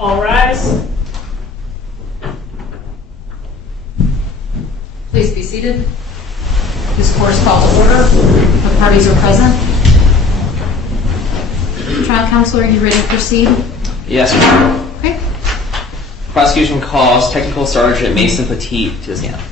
All rise. Please be seated. This court is called to order. The parties are present. Trial counsel, are you ready to proceed? Yes, ma'am. Okay. Prosecution calls Technical Sergeant Mason Poteet to the stand.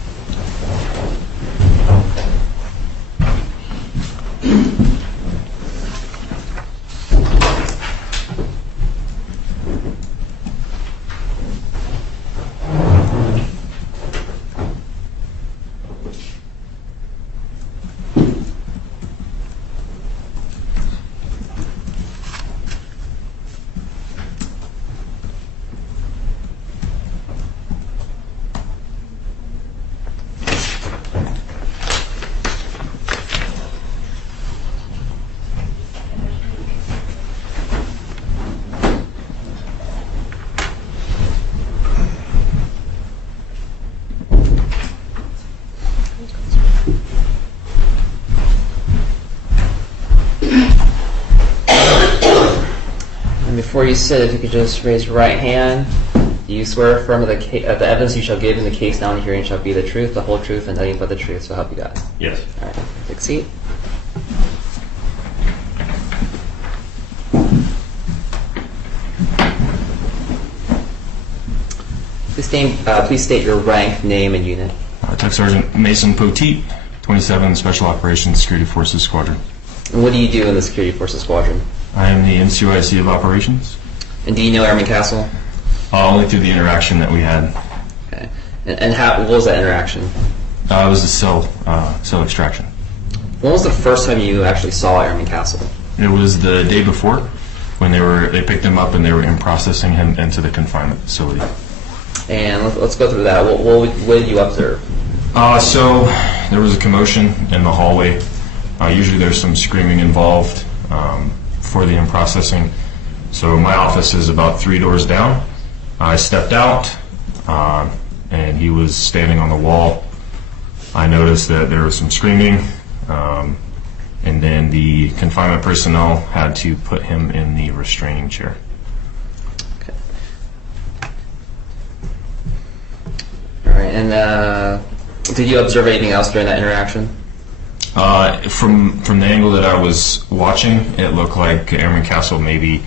Before you sit, if you could just raise your right hand. Do you swear affirm that the evidence you shall give in the case now in hearing shall be the truth, the whole truth, and nothing but the truth, so help you God? Yes. All right, take a seat. Please state your rank, name, and unit. Tech Sergeant Mason Poteet, 27 Special Operations Security Forces Squadron. And what do you do in the Security Forces Squadron? I am the NCOIC of Operations. And do you know Airman Castle? Only through the interaction that we had. Okay. And what was that interaction? It was the cell extraction. When was the first time you actually saw Airman Castle? It was the day before when they picked him up and they were in processing him into the confinement facility. And let's go through that. What did you observe? So there was a commotion in the hallway. Usually there's some screaming involved for the in-processing. So my office is about 3 doors down. I stepped out and he was standing on the wall. I noticed that there was some screaming and then the confinement personnel had to put him in the restraining chair. Okay. All right, and did you observe anything else during that interaction? From the angle that I was watching, it looked like Airman Castle maybe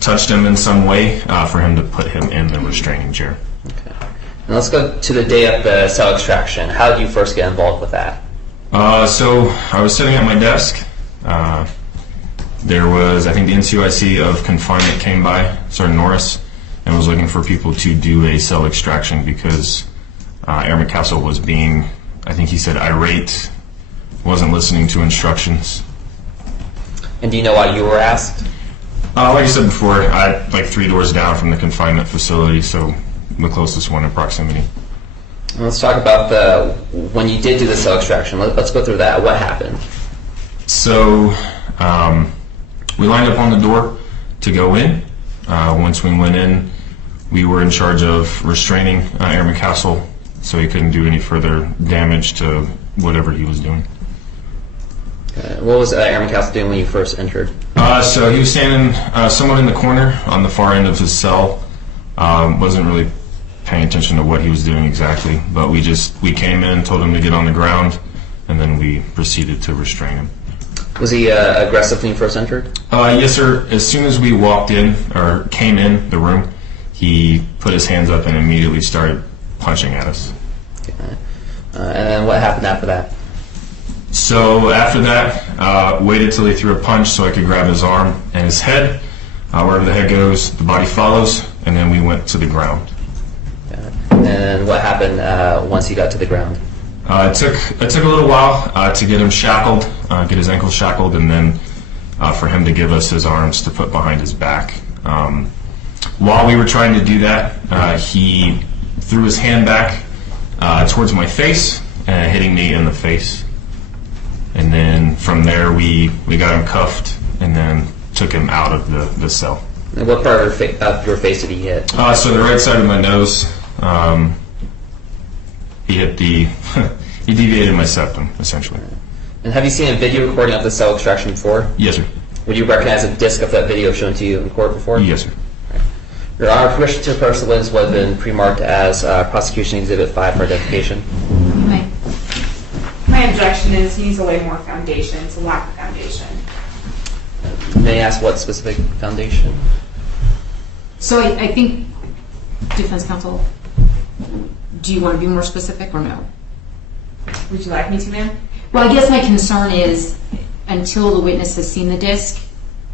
touched him in some way for him to put him in the restraining chair. Okay. And let's go to the day of the cell extraction. How did you first get involved with that? So I was sitting at my desk. There was, I think the NCOIC of confinement came by, Sergeant Norris, and was looking for people to do a cell extraction because Airman Castle was being, I think he said, irate, wasn't listening to instructions. And do you know why you were asked? Like I said before, I'm like 3 doors down from the confinement facility, so the closest one in proximity. And let's talk about when you did do the cell extraction. Let's go through that. What happened? So we lined up on the door to go in. Once we went in, we were in charge of restraining Airman Castle so he couldn't do any further damage to whatever he was doing. What was Airman Castle doing when you first entered? So he was standing somewhat in the corner on the far end of his cell. Wasn't really paying attention to what he was doing exactly, but we came in, told him to get on the ground, and then we proceeded to restrain him. Was he aggressive when you first entered? Yes, sir. As soon as we walked in, or came in the room, he put his hands up and immediately started punching at us. Okay. And then what happened after that? So after that, waited till he threw a punch so I could grab his arm and his head. Wherever the head goes, the body follows, and then we went to the ground. And then what happened once he got to the ground? It took a little while to get him shackled, get his ankles shackled, and then for him to give us his arms to put behind his back. While we were trying to do that, he threw his hand back towards my face, hitting me in the face. And then from there, we got him cuffed and then took him out of the cell. And what part of your face did he hit? So the right side of my nose. He hit he deviated my septum, essentially. And have you seen a video recording of the cell extraction before? Yes, sir. Would you recognize a disc of that video shown to you in court before? Yes, sir. Your Honor, permission to approach the witness would have been pre-marked as Prosecution Exhibit 5 for identification. You may. My objection is he needs to lay more foundation. It's a lack of foundation. May I ask what specific foundation? So I think, defense counsel, do you want to be more specific or no? Would you like me to, ma'am? Well, I guess my concern is until the witness has seen the disc,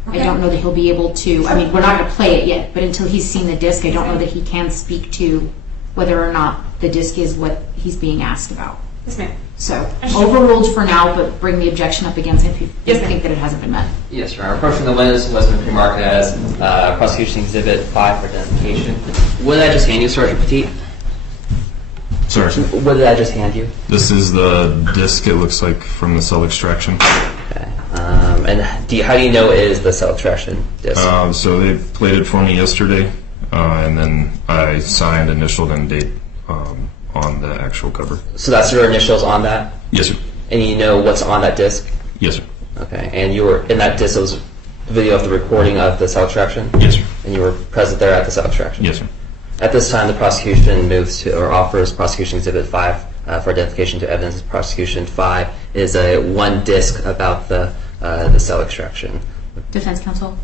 I don't know that he'll be able to, I mean, we're not going to play it yet, but until he's seen the disc, I don't know that he can speak to whether or not the disc is what he's being asked about. Yes, ma'am. So, overruled for now, but bring the objection up against him if you Yes, ma'am. think that it hasn't been met. Yes, Your Honor. Approaching the witness was been pre-marked as Prosecution Exhibit 5 for identification. What did I just hand you, Sergeant Poteet? Sir, What did I just hand you? this is the disc, it looks like, from the cell extraction. Okay. And how do you know it is the cell extraction disc? So they played it for me yesterday, and then I signed, initialed, and date on the actual cover. So that's your initials on that? Yes, sir. And you know what's on that disc? Yes, sir. Okay. And you were in that disc, it was a video of the recording of the cell extraction? Yes, sir. And you were present there at the cell extraction? Yes, sir. At this time, the prosecution moves to, or offers Prosecution Exhibit 5 for identification to evidence. Prosecution 5 is a one disc about the cell extraction. Defense counsel?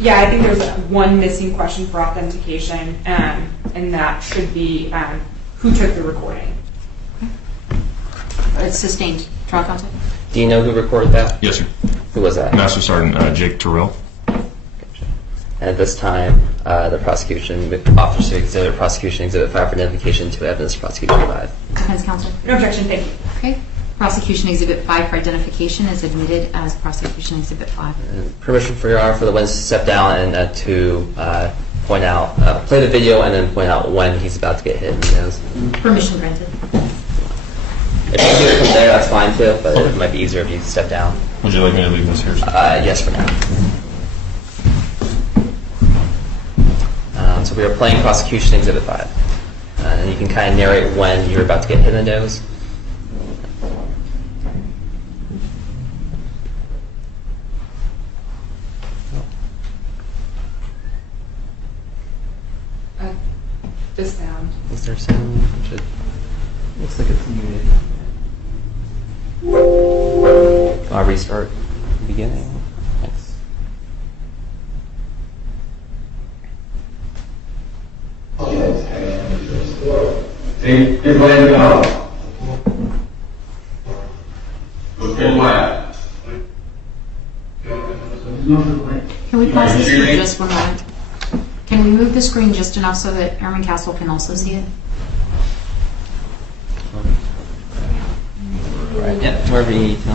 Yeah, I think there's one missing question for authentication, and that should be who took the recording. It's sustained. Trial counsel? Do you know who recorded that? Yes, sir. Who was that? Master Sergeant Jake Terrell. And at this time, the prosecution offers to exhibit Prosecution Exhibit 5 for identification to evidence. Prosecution 5. Defense counsel? No objection, thank you. Okay. Prosecution Exhibit 5 for identification is admitted as Prosecution Exhibit 5. And permission for Your Honor for the witness to step down and to point out, play the video and then point out when he's about to get hit in the nose. Permission granted. If you do it from there, that's fine too, but it might be easier if you step down. Would you like me to leave this here? Yes, for now. So we are playing Prosecution Exhibit 5. And you can kind of narrate when you're about to get hit in the nose. This sound. Is there sound? Looks like it's muted. I'll restart the beginning. Thanks. See, here's what I know. Here's what. Can we pause this for just 1 moment? Can we move the screen just enough so that Airman Castle can also see it? Right. Yeah, wherever you need to.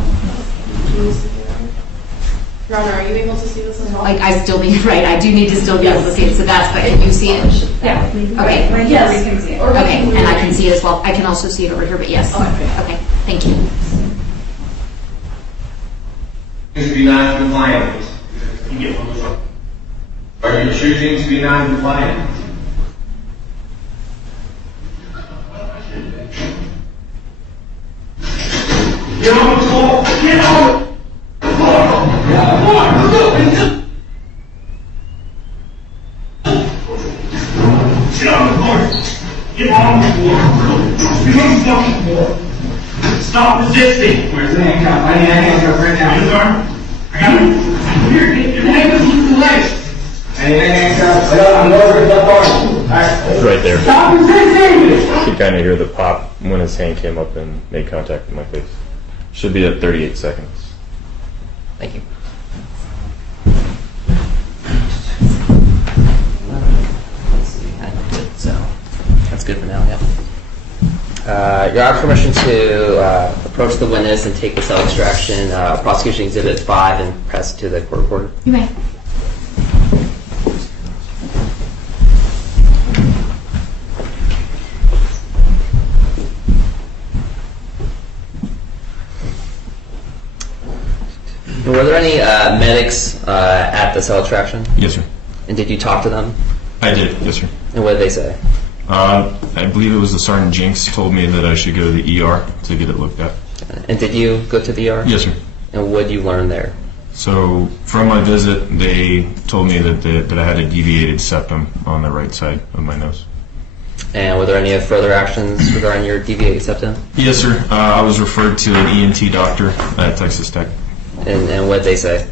Your Honor, are you able to see this as well? Like, I still need, right, I do need to still be able to see it, so that's, but can you see it? Yeah. Okay. Right here, we can see it. Okay, and I can see it as well. I can also see it over here, but yes. Okay, thank you. Choose to be non-compliant. Are you choosing to be non-compliant? Get on the floor! Get on! Get on the floor! Get on the floor! Get on the fucking floor! Stop resisting! Where's the handcuff? I need a handcuff right now. Yes, sir. I got it. Here, get your handcuffs loose the legs. I need a handcuff. I'm over the bar. It's right there. Stop resisting! You can kind of hear the pop when his hand came up and made contact with my face. Should be at 38 seconds. Thank you. Let's see. So that's good for now. Yeah. You have permission to approach the witness and take the cell extraction, Prosecution Exhibit 5, and press to the court reporter. You may. Were there any medics at the cell extraction? Yes, sir. And did you talk to them? I did. Yes, sir. And what did they say? I believe it was the Sergeant Jinx told me that I should go to the ER to get it looked at. And did you go to the ER? Yes, sir. And what did you learn there? So from my visit, they told me that I had a deviated septum on the right side of my nose. And were there any further actions regarding your deviated septum? Yes, sir. I was referred to an ENT doctor at Texas Tech. And what did they say?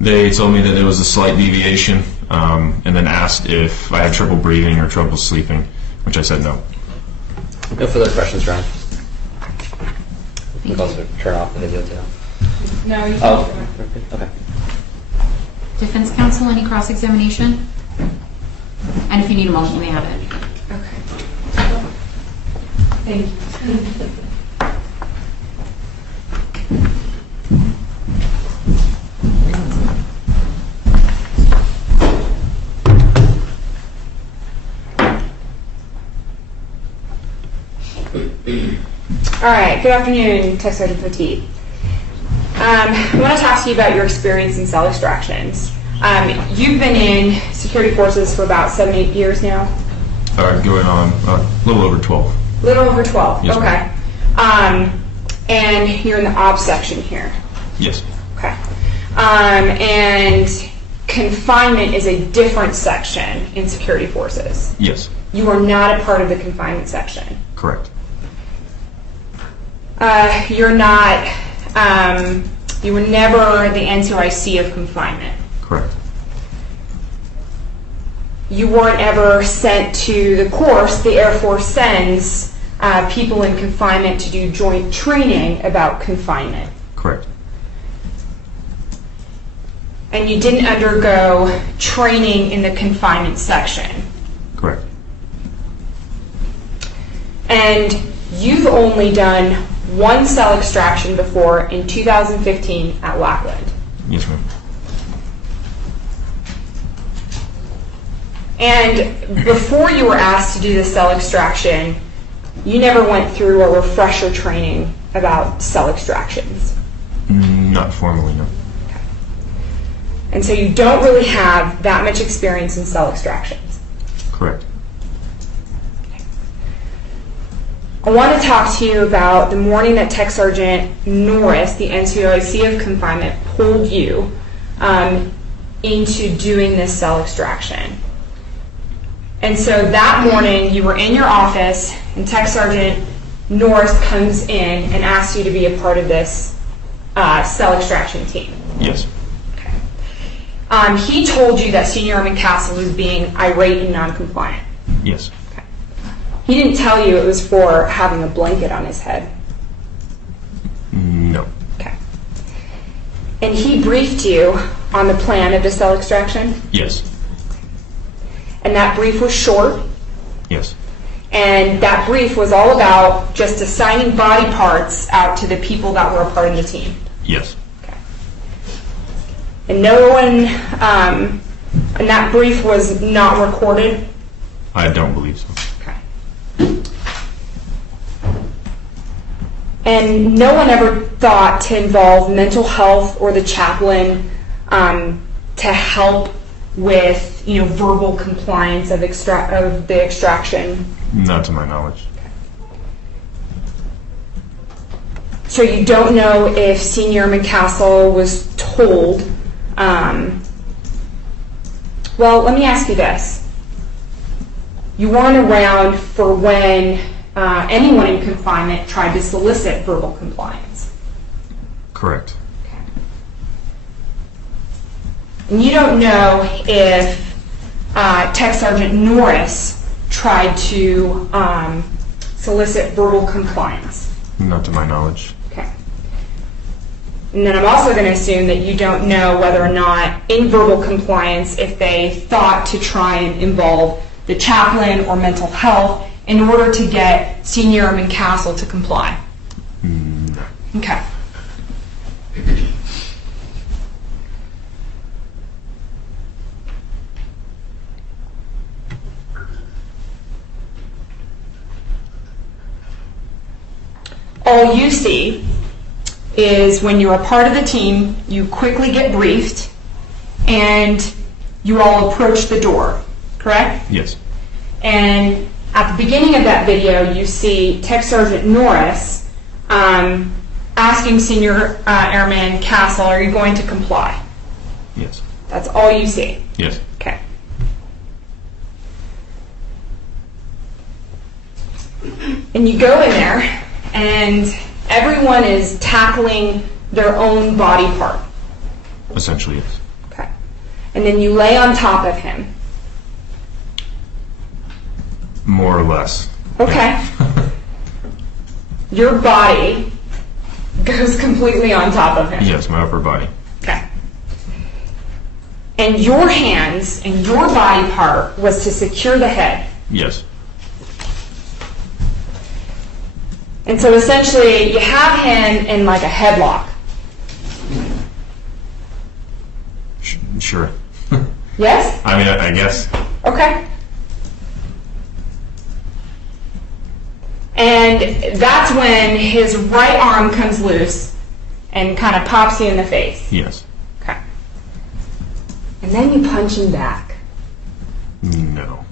They told me that it was a slight deviation, and then asked if I had trouble breathing or trouble sleeping, which I said no. No further questions, Ron. You can also turn off the video too. No, you Oh, can't. okay. Defense counsel, any cross-examination? And if you need a moment, you may have it. Okay. Thank you. All right, good afternoon, Tech Sergeant Poteet. I want to talk to you about your experience in cell extractions. You've been in security forces for about 7-8 years now? Going on a little over 12. A little over 12, Yes, okay. And you're in the ops section here. Yes. Okay. And confinement is a different section in security forces. Yes. You are not a part of the confinement section. Correct. You're not, you were never the NCOIC of confinement. Correct. You weren't ever sent to the course the Air Force sends people in confinement to do joint training about confinement. Correct. And you didn't undergo training in the confinement section. Correct. And you've only done one cell extraction before in 2015 at Lackland. Yes, ma'am. And before you were asked to do the cell extraction, you never went through a refresher training about cell extractions. Not formally, no. And so you don't really have that much experience in cell extractions. Correct. I want to talk to you about the morning that Tech Sergeant Norris, the NCOIC of confinement, pulled you into doing this cell extraction. And so that morning you were in your office and Tech Sergeant Norris comes in and asks you to be a part of this cell extraction team. Yes. Okay. He told you that Senior Airman Castle was being irate and non-compliant. Yes. He didn't tell you it was for having a blanket on his head. No. Okay. And he briefed you on the plan of the cell extraction? Yes. And that brief was short? Yes. And that brief was all about just assigning body parts out to the people that were a part of the team? Yes. Okay. And no one, and that brief was not recorded? I don't believe so. Okay. And no one ever thought to involve mental health or the chaplain to help with, verbal compliance of the extraction? Not to my knowledge. So you don't know if Senior Airman Castle was told, well, let me ask you this. You weren't around for when anyone in confinement tried to solicit verbal compliance. Correct. And you don't know if Tech Sergeant Norris tried to solicit verbal compliance. Not to my knowledge. Okay. And then I'm also going to assume that you don't know whether or not in verbal compliance if they thought to try and involve the chaplain or mental health in order to get Senior Airman Castle to comply. No. Okay. All you see is when you're a part of the team, you quickly get briefed and you all approach the door, correct? Yes. And at the beginning of that video, you see Tech Sergeant Norris ask asking Senior Airman Castle, are you going to comply? Yes. That's all you see. Yes. Okay. And you go in there, and everyone is tackling their own body part. Essentially, yes. Okay. And then you lay on top of him. More or less. Okay. Your body goes completely on top of him. Yes, my upper body. Okay. And your hands and your body part was to secure the head. Yes. And so essentially, you have him in like a headlock. Sure. Yes? I mean, I guess. Okay. And that's when his right arm comes loose and kind of pops you in the face. Yes. Okay. And then you punch him back. No.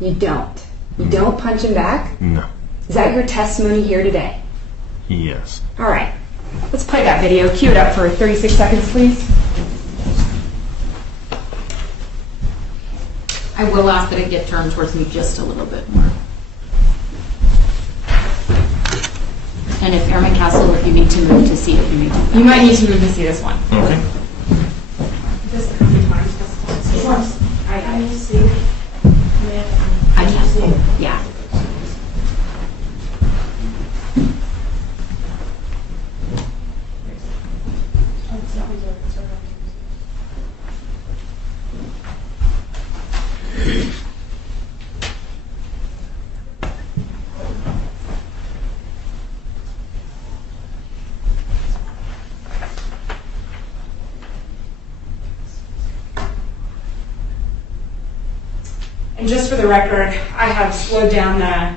You don't. You don't punch him back? No. Is that your testimony here today? Yes. All right. Let's play that video. Cue it up for 36 seconds, please. I will ask that it get turned towards me just a little bit more. And if Airman Castle, if you need to move to see it, you may do that. You might need to move to see this one. Okay. I can. Yeah. And just for the record, I have slowed down the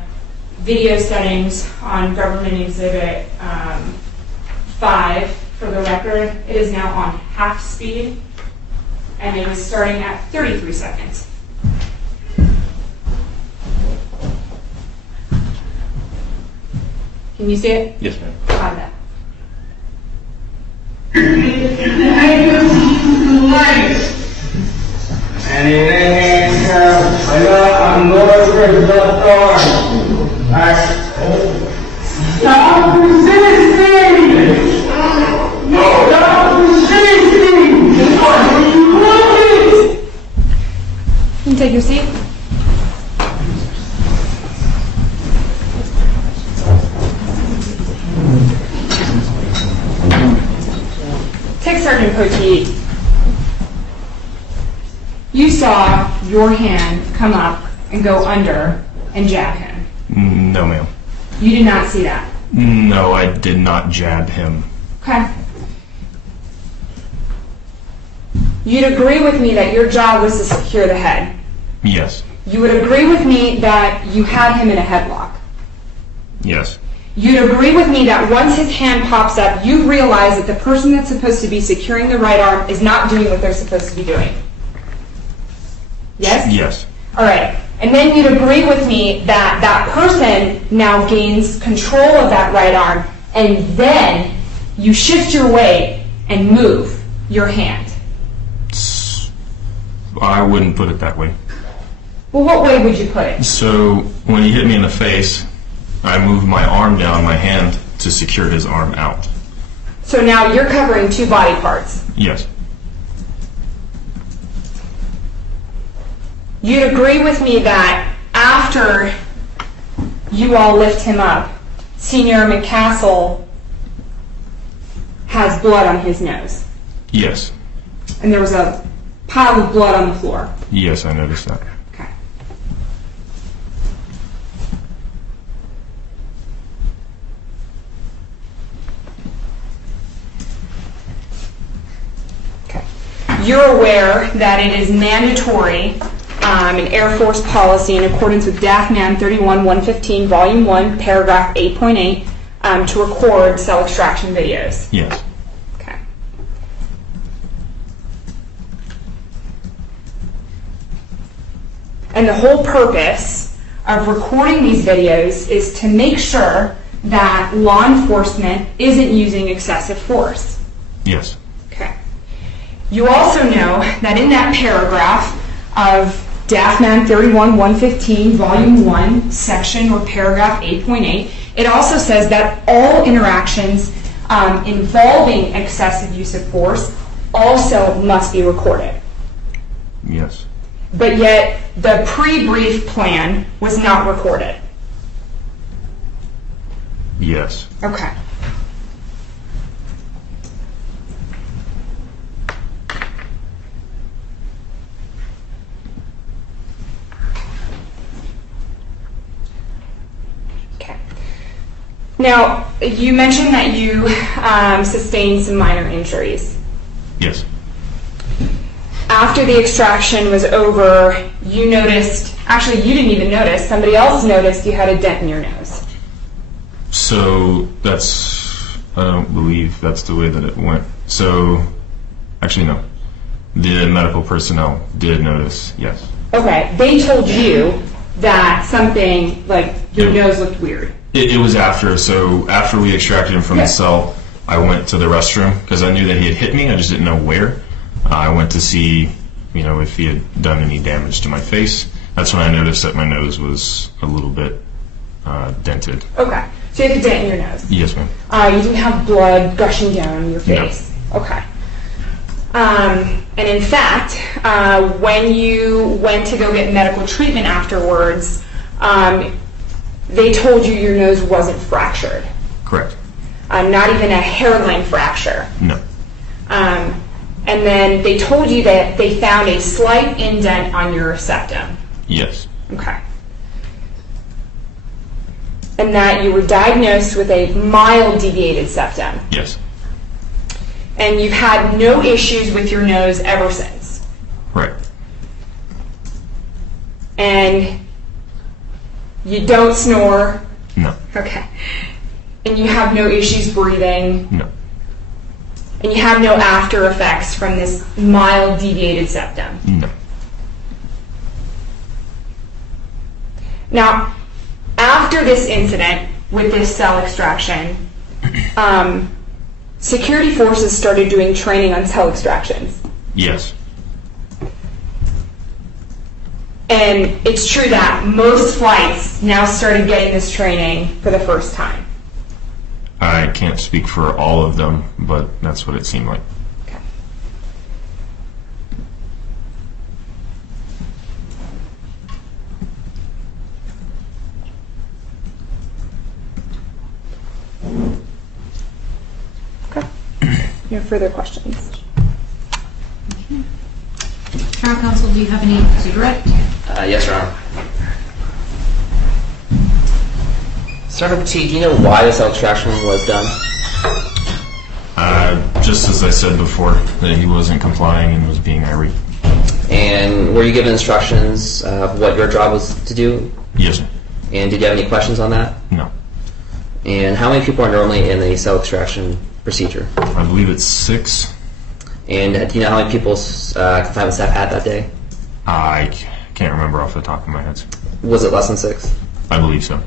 video settings on Government Exhibit 5 for the record. It is now on half speed, and it is starting at 33 seconds. Can you see it? Yes, ma'am. On that. And it ain't, I'm going for the door. Stop resisting! No! Stop resisting! Can you take your seat? Tech Sergeant Poteet, you saw your hand come up and go under and jab him. No, ma'am. You did not see that. No, I did not jab him. Okay. You'd agree with me that your job was to secure the head. Yes. You would agree with me that you had him in a headlock. Yes. You'd agree with me that once his hand pops up, you realize that the person that's supposed to be securing the right arm is not doing what they're supposed to be doing. Yes? Yes. All right. And then you'd agree with me that that person now gains control of that right arm, and then you shift your weight and move your hand. I wouldn't put it that way. Well, what way would you put it? So when he hit me in the face, I moved my arm down, my hand, to secure his arm out. So now you're covering two body parts. Yes. You'd agree with me that after you all lift him up, Senior Airman Castle has blood on his nose. Yes. And there was a pile of blood on the floor. Yes, I noticed that. Okay. Okay. You're aware that it is mandatory an Air Force policy in accordance with DAFNAM 31-115, Volume 1, Paragraph 8.8, to record cell extraction videos. Yes. Okay. And the whole purpose of recording these videos is to make sure that law enforcement isn't using excessive force. Yes. Okay. You also know that in that paragraph of DAFMAN 31-115, Volume 1, Section or Paragraph 8.8, it also says that all interactions involving excessive use of force also must be recorded. Yes. But yet, the pre-brief plan was not recorded. Yes. Okay. Okay. Now, you mentioned that you sustained some minor injuries. Yes. After the extraction was over, you noticed, actually you didn't even notice, somebody else noticed you had a dent in your nose. So I don't believe that's the way that it went. So, actually no. The medical personnel did notice, yes. Okay, they told you that something, like, your nose looked weird. It was after, so after we extracted him from the cell, I went to the restroom because I knew that he had hit me, I just didn't know where. I went to see, if he had done any damage to my face. That's when I noticed that my nose was a little bit dented. Okay, so you had a dent in your nose. Yes, ma'am. You didn't have blood gushing down your face. No. Okay. And in fact, when you went to go get medical treatment afterwards, they told you your nose wasn't fractured. Correct. Not even a hairline fracture. No. And then they told you that they found a slight indent on your septum. Yes. Okay. And that you were diagnosed with a mild deviated septum. Yes. And you've had no issues with your nose ever since. Right. And you don't snore. No. Okay. And you have no issues breathing. No. And you have no after effects from this mild deviated septum. No. Now, after this incident with this cell extraction, security forces started doing training on cell extractions. Yes. And it's true that most flights now started getting this training for the first time. I can't speak for all of them, but that's what it seemed like. Okay. Okay. No further questions. Trial counsel, do you have any to direct? Yes, Your Honor. Sergeant Poteet, do you know why the cell extraction was done? Just as I said before, that he wasn't complying and was being irate. And were you given instructions of what your job was to do? Yes, sir. And did you have any questions on that? No. And how many people are normally in the cell extraction procedure? I believe it's 6. And do you know how many people's confinement staff had that day? I can't remember off the top of my head, sir. Was it less than 6? I believe so.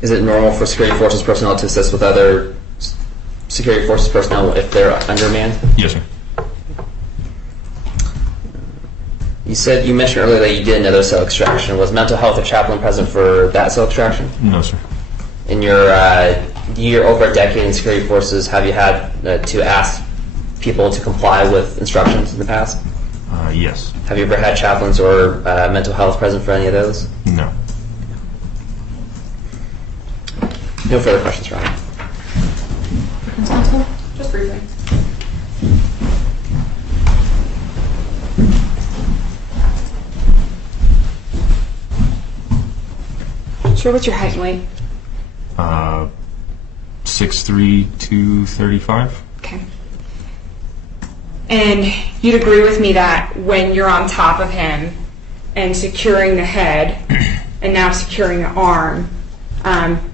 Is it normal for security forces personnel to assist with other security forces personnel if they're undermanned? Yes, sir. You mentioned earlier that you did another cell extraction. Was mental health or chaplain present for that cell extraction? No, sir. In your year over a decade in security forces, have you had to ask people to comply with instructions in the past? Yes. Have you ever had chaplains or mental health present for any of those? No. No further questions, Ryan. Defense counsel? Just briefly. Sure, what's your height and weight? 6'3", 235. Okay. And you'd agree with me that when you're on top of him and securing the head and now securing the arm,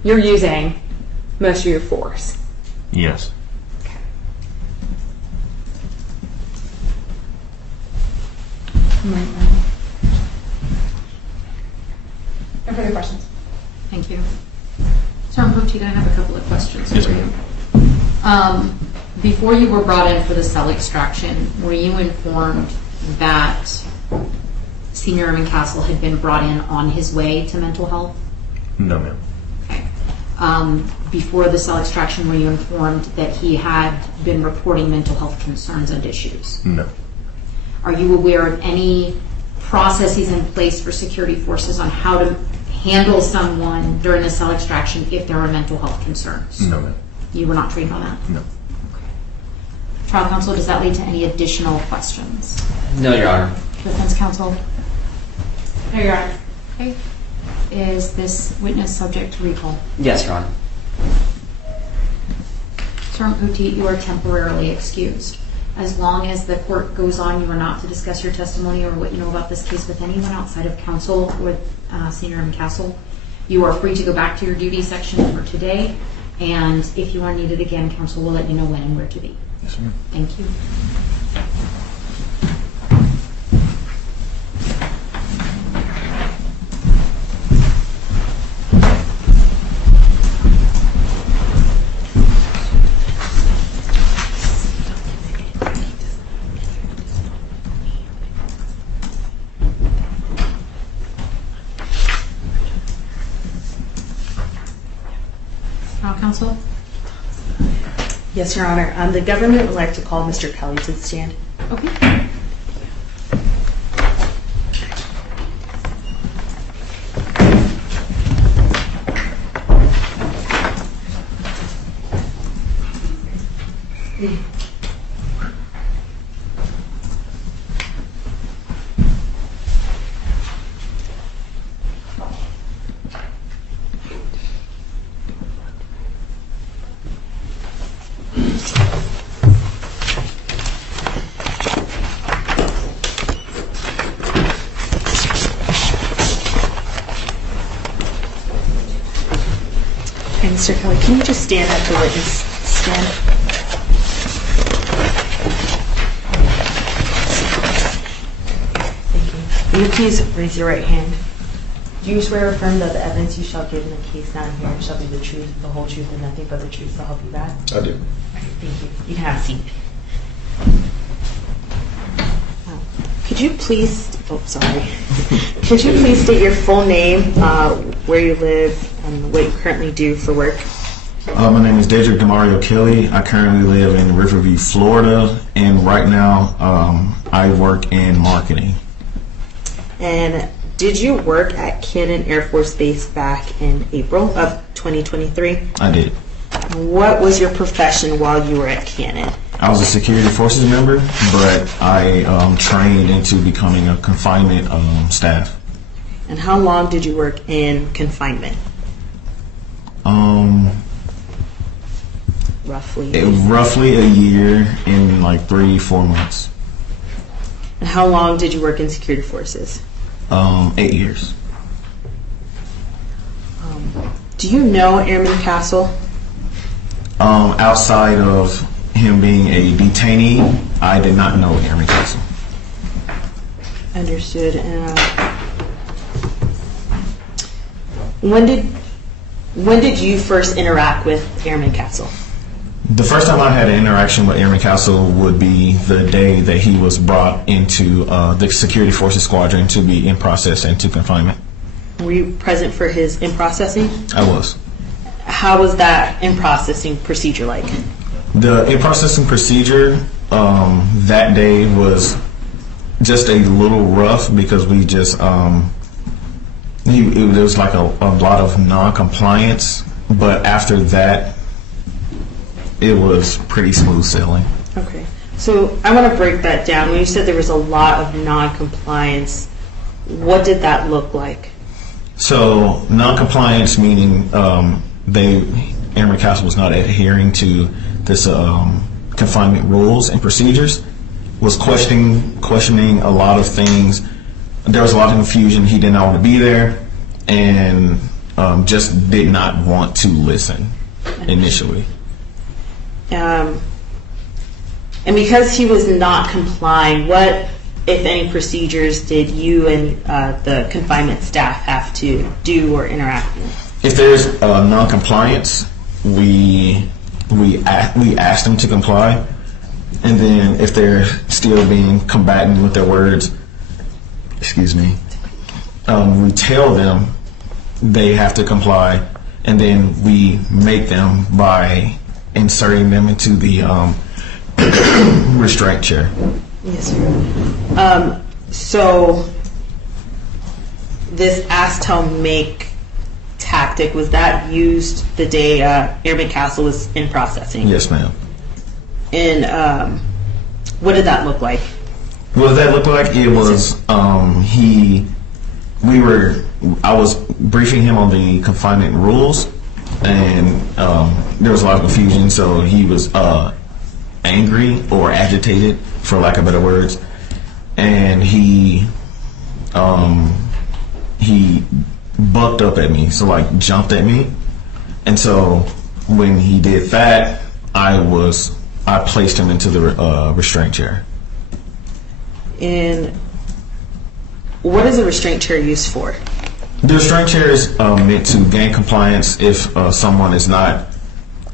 you're using most of your force. Yes. Okay. No further questions. Thank you. Sergeant Poteet, I have a couple of questions Yes, for you. Before you were brought in for the cell extraction, were you informed that Senior Airman Castle had been brought in on his way to mental health? No, ma'am. Okay. Before the cell extraction, were you informed that he had been reporting mental health concerns and issues? No. Are you aware of any processes in place for security forces on how to handle someone during a cell extraction if there are mental health concerns? No, ma'am. You were not trained on that? No. Trial counsel, does that lead to any additional questions? No, Your Honor. Defense counsel? No, Your Honor. Okay. Is this witness subject to recall? Yes, Your Honor. Sergeant Poteet, you are temporarily excused. As long as the court goes on, you are not to discuss your testimony or what you know about this case with anyone outside of counsel or Senior Airman Castle. You are free to go back to your duty section for today, and if you are needed again, counsel will let you know when and where to be. Yes, ma'am. Thank you. Trial counsel? Yes, Your Honor. The government would like to call Mr. Kelly to the stand. Okay. Okay, Mr. Kelly, can you just stand at the witness stand? Thank you. Will you please raise your right hand? Do you swear or affirm that the evidence you shall give in the case now and here shall be the truth, the whole truth, and nothing but the truth, so help you God? I do. Thank you. You can have a seat. Could you please, could you please state your full name, where you live, and what you currently do for work? My name is Dedrick Demario Kelly. I currently live in Riverview, Florida, and right now I work in marketing. And did you work at Cannon Air Force Base back in April of 2023? I did. What was your profession while you were at Cannon? I was a security forces member, but I trained into becoming a confinement staff. And how long did you work in confinement? Roughly. Roughly a year in like 3-4 months. And how long did you work in security forces? 8 years. Do you know Airman Castle? Outside of him being a detainee, I did not know Airman Castle. Understood. When did you first interact with Airman Castle? The first time I had an interaction with Airman Castle would be the day that he was brought into the Security Forces Squadron to be in process and to confinement. Were you present for his in-processing? I was. How was that in-processing procedure like? The in-processing procedure that day was just a little rough because we just, it was like a lot of non-compliance, but after that, it was pretty smooth sailing. Okay. So I want to break that down. When you said there was a lot of non-compliance, what did that look like? So non-compliance meaning Airman Castle was not adhering to this confinement rules and procedures, was questioning a lot of things. There was a lot of confusion. He did not want to be there and just did not want to listen initially. And because he was not complying, what if any procedures did you and the confinement staff have to do or interact with? If there's non-compliance, we ask them to comply, and then if they're still being combatant with their words, we tell them they have to comply, and then we make them by inserting them into the restraint chair. Yes, sir. So this ask, tell, make tactic, was that used the day Airman Castle was in processing? Yes, ma'am. And what did that look like? What did that look like? It was I was briefing him on the confinement rules, and there was a lot of confusion, so he was angry or agitated, for lack of better words, and he bucked up at me, so like jumped at me, and so when he did that, I placed him into the restraint chair. And what is a restraint chair used for? The restraint chair is meant to gain compliance if someone is not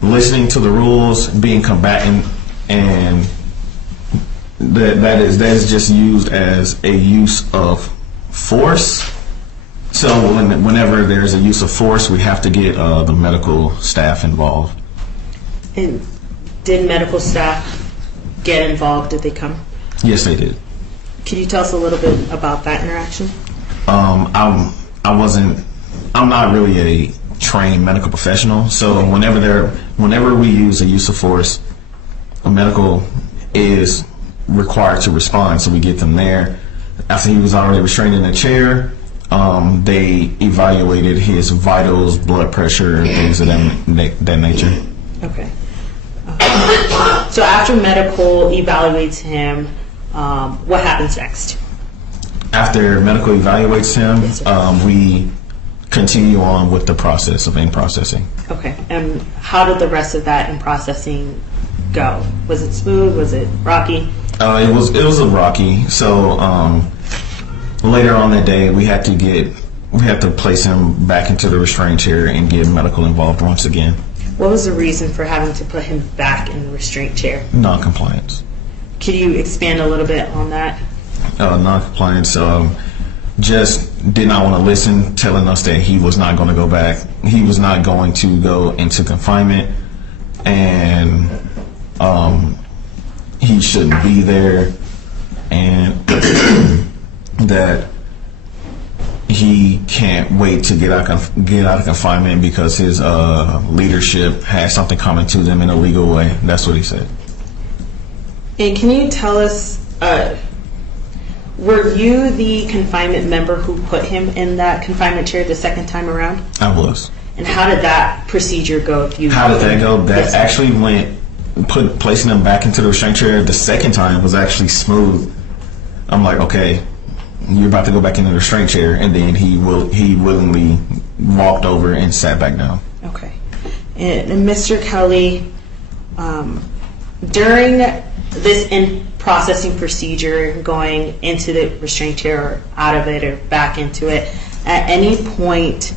listening to the rules, being combatant, and that is just used as a use of force. So whenever there's a use of force, we have to get the medical staff involved. And did medical staff get involved? Did they come? Yes, they did. Could you tell us a little bit about that interaction? I'm not really a trained medical professional, so whenever we use a use of force, a medical is required to respond, so we get them there. After he was already restrained in a chair, they evaluated his vitals, blood pressure, things of that nature. Okay. So after medical evaluates him, what happens next? After medical evaluates him, Yes, sir. we continue on with the process of in-processing. Okay. And how did the rest of that in processing go? Was it smooth? Was it rocky? It was a rocky. So later on that day, we had to place him back into the restraint chair and get medical involved once again. What was the reason for having to put him back in the restraint chair? Non-compliance. Could you expand a little bit on that? Non-compliance. Just did not want to listen, telling us that he was not going to go back. He was not going to go into confinement, and he shouldn't be there, and that he can't wait to get out of confinement because his leadership had something coming to them in a legal way. That's what he said. And can you tell us, were you the confinement member who put him in that confinement chair the second time around? I was. And how did that procedure go? How did that go? That Yes, sir. actually went, placing him back into the restraint chair the second time was actually smooth. I'm like, okay, you're about to go back into the restraint chair, and then he willingly walked over and sat back down. Okay. And Mr. Kelly, during this in-processing procedure, going into the restraint chair or out of it or back into it, at any point,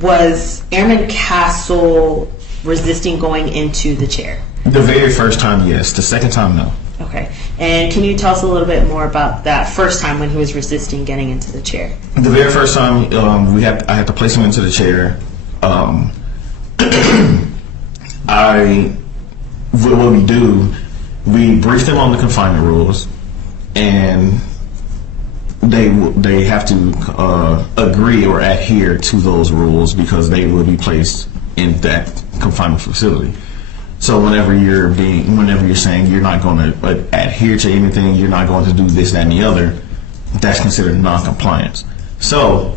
was Airman Castle resisting going into the chair? The very first time, yes. The second time, no. Okay. And can you tell us a little bit more about that first time when he was resisting getting into the chair? The very first time, I had to place him into the chair. What we do, we brief them on the confinement rules, and they have to agree or adhere to those rules because they will be placed in that confinement facility. So whenever you're saying you're not going to adhere to anything, you're not going to do this, that, and the other, that's considered non-compliance. So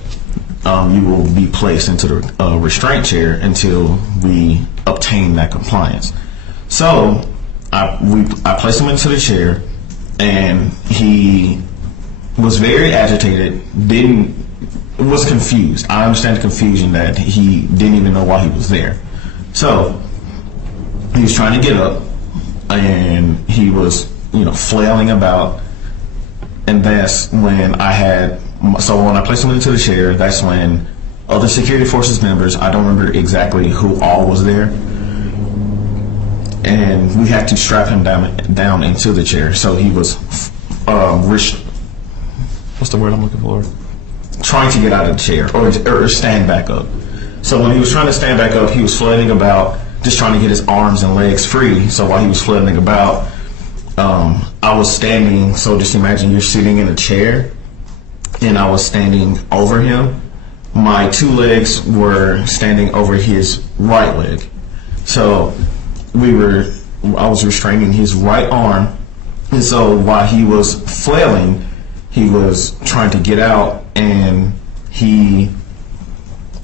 you will be placed into the restraint chair until we obtain that compliance. So I placed him into the chair, and he was very agitated, was confused. I understand the confusion that he didn't even know why he was there. So he was trying to get up, and he was, flailing about. And that's when when I placed him into the chair, that's when other security forces members, I don't remember exactly who all was there, and we had to strap him down into the chair. So he was, what's the word I'm looking for? Trying to get out of the chair or stand back up. So when he was trying to stand back up, he was flailing about, just trying to get his arms and legs free. So while he was flailing about, I was standing, so just imagine you're sitting in a chair, and I was standing over him. My two legs were standing over his right leg. So I was restraining his right arm, and so while he was flailing, he was trying to get out, and he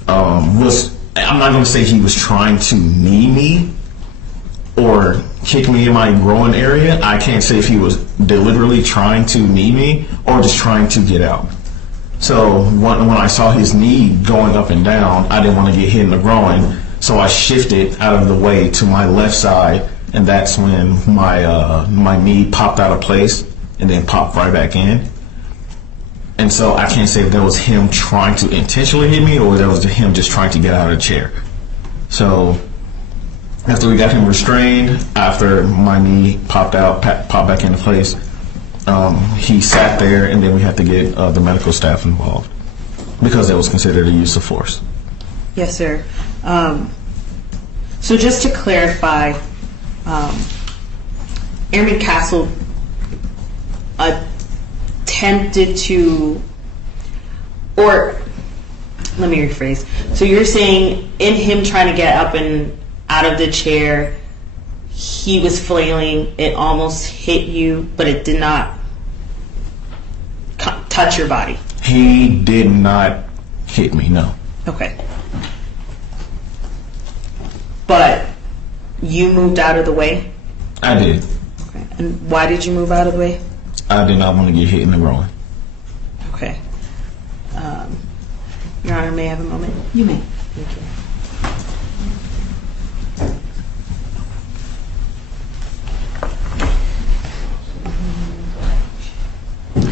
I'm not going to say he was trying to knee me or kick me in my groin area. I can't say if he was deliberately trying to knee me or just trying to get out. So when I saw his knee going up and down, I didn't want to get hit in the groin, so I shifted out of the way to my left side, and that's when my knee popped out of place and then popped right back in. And so I can't say if that was him trying to intentionally hit me or that was him just trying to get out of the chair. So after we got him restrained, after my knee popped back into place, he sat there, and then we had to get the medical staff involved because that was considered a use of force. Yes, sir. So just to clarify, Airman Castle attempted to, or let me rephrase. So you're saying in him trying to get up and out of the chair, he was flailing, it almost hit you, but it did not touch your body? He did not hit me, no. Okay. But you moved out of the way? I did. Okay. And why did you move out of the way? I did not want to get hit in the groin. Okay. Your Honor, may I have a moment? You may. Thank you.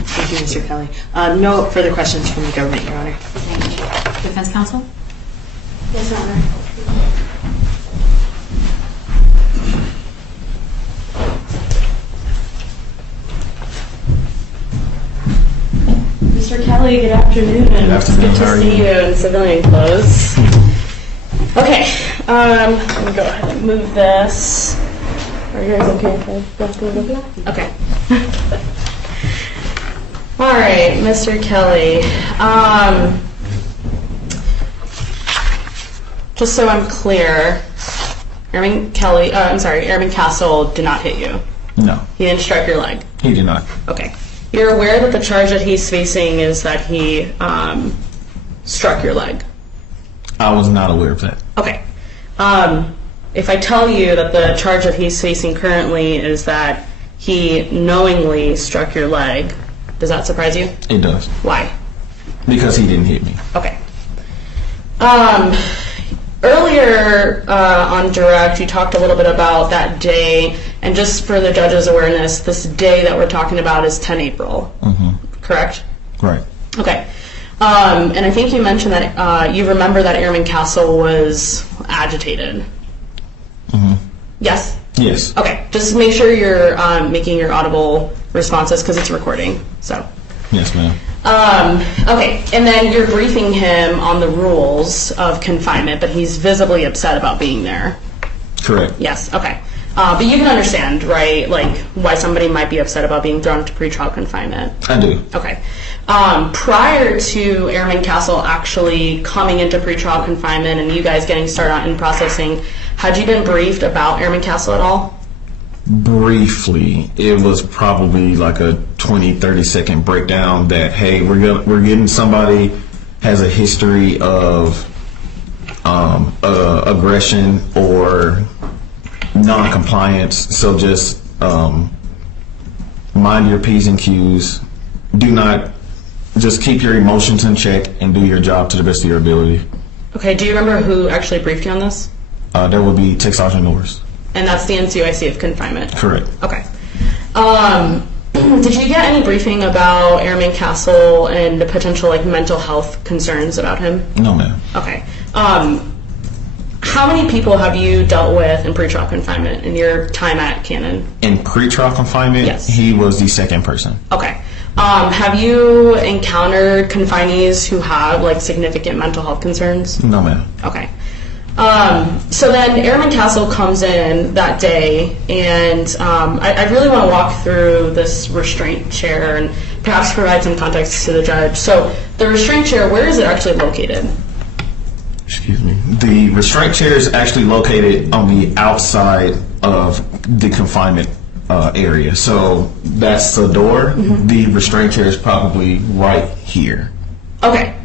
Thank you, Mr. Kelly. No further questions from the government, Your Honor. Thank you. Defense counsel? Yes, Your Honor. Mr. Kelly, good afternoon. Good afternoon. It's good How are to see you? you in civilian clothes. Okay, let me go ahead and move this. Are you guys okay if I go through it? Okay. All right, Mr. Kelly. Just so I'm clear, Airman Castle did not hit you. No, He didn't strike your leg. he did not. Okay. You're aware that the charge that he's facing is that he struck your leg. I was not aware of that. Okay. If I tell you that the charge that he's facing currently is that he knowingly struck your leg, does that surprise you? It does. Why? Because he didn't hit me. Okay. Earlier on direct, you talked a little bit about that day, and just for the judge's awareness, this day that we're talking about is 10 April, correct? Right. Okay. And I think you mentioned that you remember that Airman Castle was agitated. Yes? Yes. Okay. Just make sure you're making your audible responses because it's recording. So. Yes, ma'am. Okay. And then you're briefing him on the rules of confinement, but he's visibly upset about being there. Correct. Yes. Okay. But you can understand, right, like why somebody might be upset about being thrown into pretrial confinement. I do. Okay. Prior to Airman Castle actually coming into pretrial confinement and you guys getting started in processing, had you been briefed about Airman Castle at all? Briefly, it was probably like a 20-30 second breakdown that, hey, we're getting somebody has a history of aggression or non-compliance, so just mind your P's and Q's. Do not, just keep your emotions in check and do your job to the best of your ability. Okay, do you remember who actually briefed you on this? That would be TSgt Norris. And that's the NCOIC of confinement? Correct. Okay. Did you get any briefing about Airman Castle and the potential mental health concerns about him? No, ma'am. Okay. How many people have you dealt with in pretrial confinement in your time at Cannon? In pretrial confinement, Yes. he was the second person. Okay. Have you encountered confinees who have significant mental health concerns? No, ma'am. Okay. So then Airman Castle comes in that day, and I really want to walk through this restraint chair and perhaps provide some context to the judge. So the restraint chair, where is it actually located? Excuse me. The restraint chair is actually located on the outside of the confinement area. So that's the door. The restraint chair is probably right here. Okay.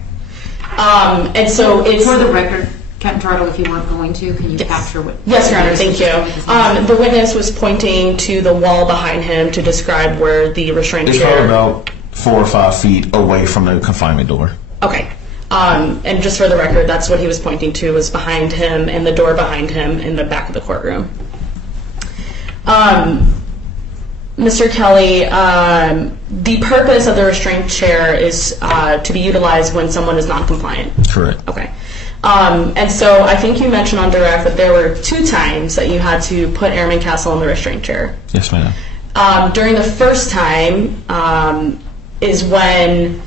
And so it's... For the record, Captain Toronto, if you weren't going to, can you capture what? Yes, Your Honor, thank you. The witness was pointing to the wall behind him to describe where the restraint It's chair... probably about 4 or 5 feet away from the confinement door. Okay. And just for the record, that's what he was pointing to, was behind him and the door behind him in the back of the courtroom. Mr. Kelly, the purpose of the restraint chair is to be utilized when someone is non-compliant. Correct. Okay. And so I think you mentioned on direct that there were 2 times that you had to put Airman Castle in the restraint chair. Yes, ma'am. During the first time is when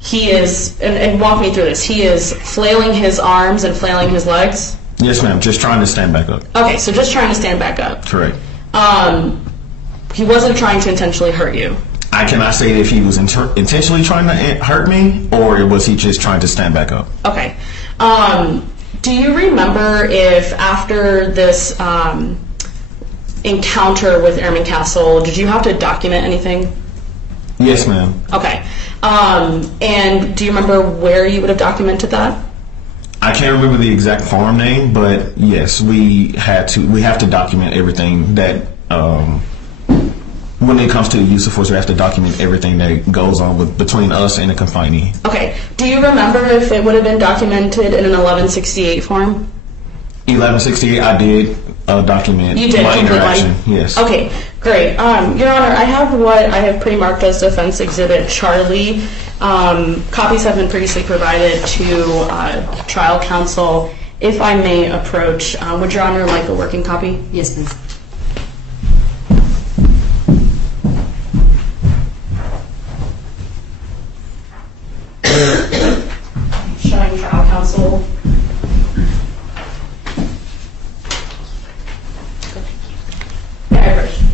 he is, and walk me through this, he is flailing his arms and flailing his legs? Yes, ma'am. Just trying to stand back up. Okay, so just trying to stand back up. Correct. He wasn't trying to intentionally hurt you. I cannot say if he was intentionally trying to hurt me, or was he just trying to stand back up. Okay. Do you remember if after this encounter with Airman Castle, did you have to document anything? Yes, ma'am. Okay. And do you remember where you would have documented that? I can't remember the exact farm name, but yes, we have to document everything that, when it comes to the use of force, we have to document everything that goes on between us and the confinee. Okay. Do you remember if it would have been documented in an 1168 form? 1168, I did document You did my complete interaction. one? Yes. Okay, great. Your Honor, I have what I have pre-marked as Defense Exhibit Charlie. Copies have been previously provided to trial counsel. If I may approach, would Your Honor like a working copy? Yes, please. Showing trial counsel.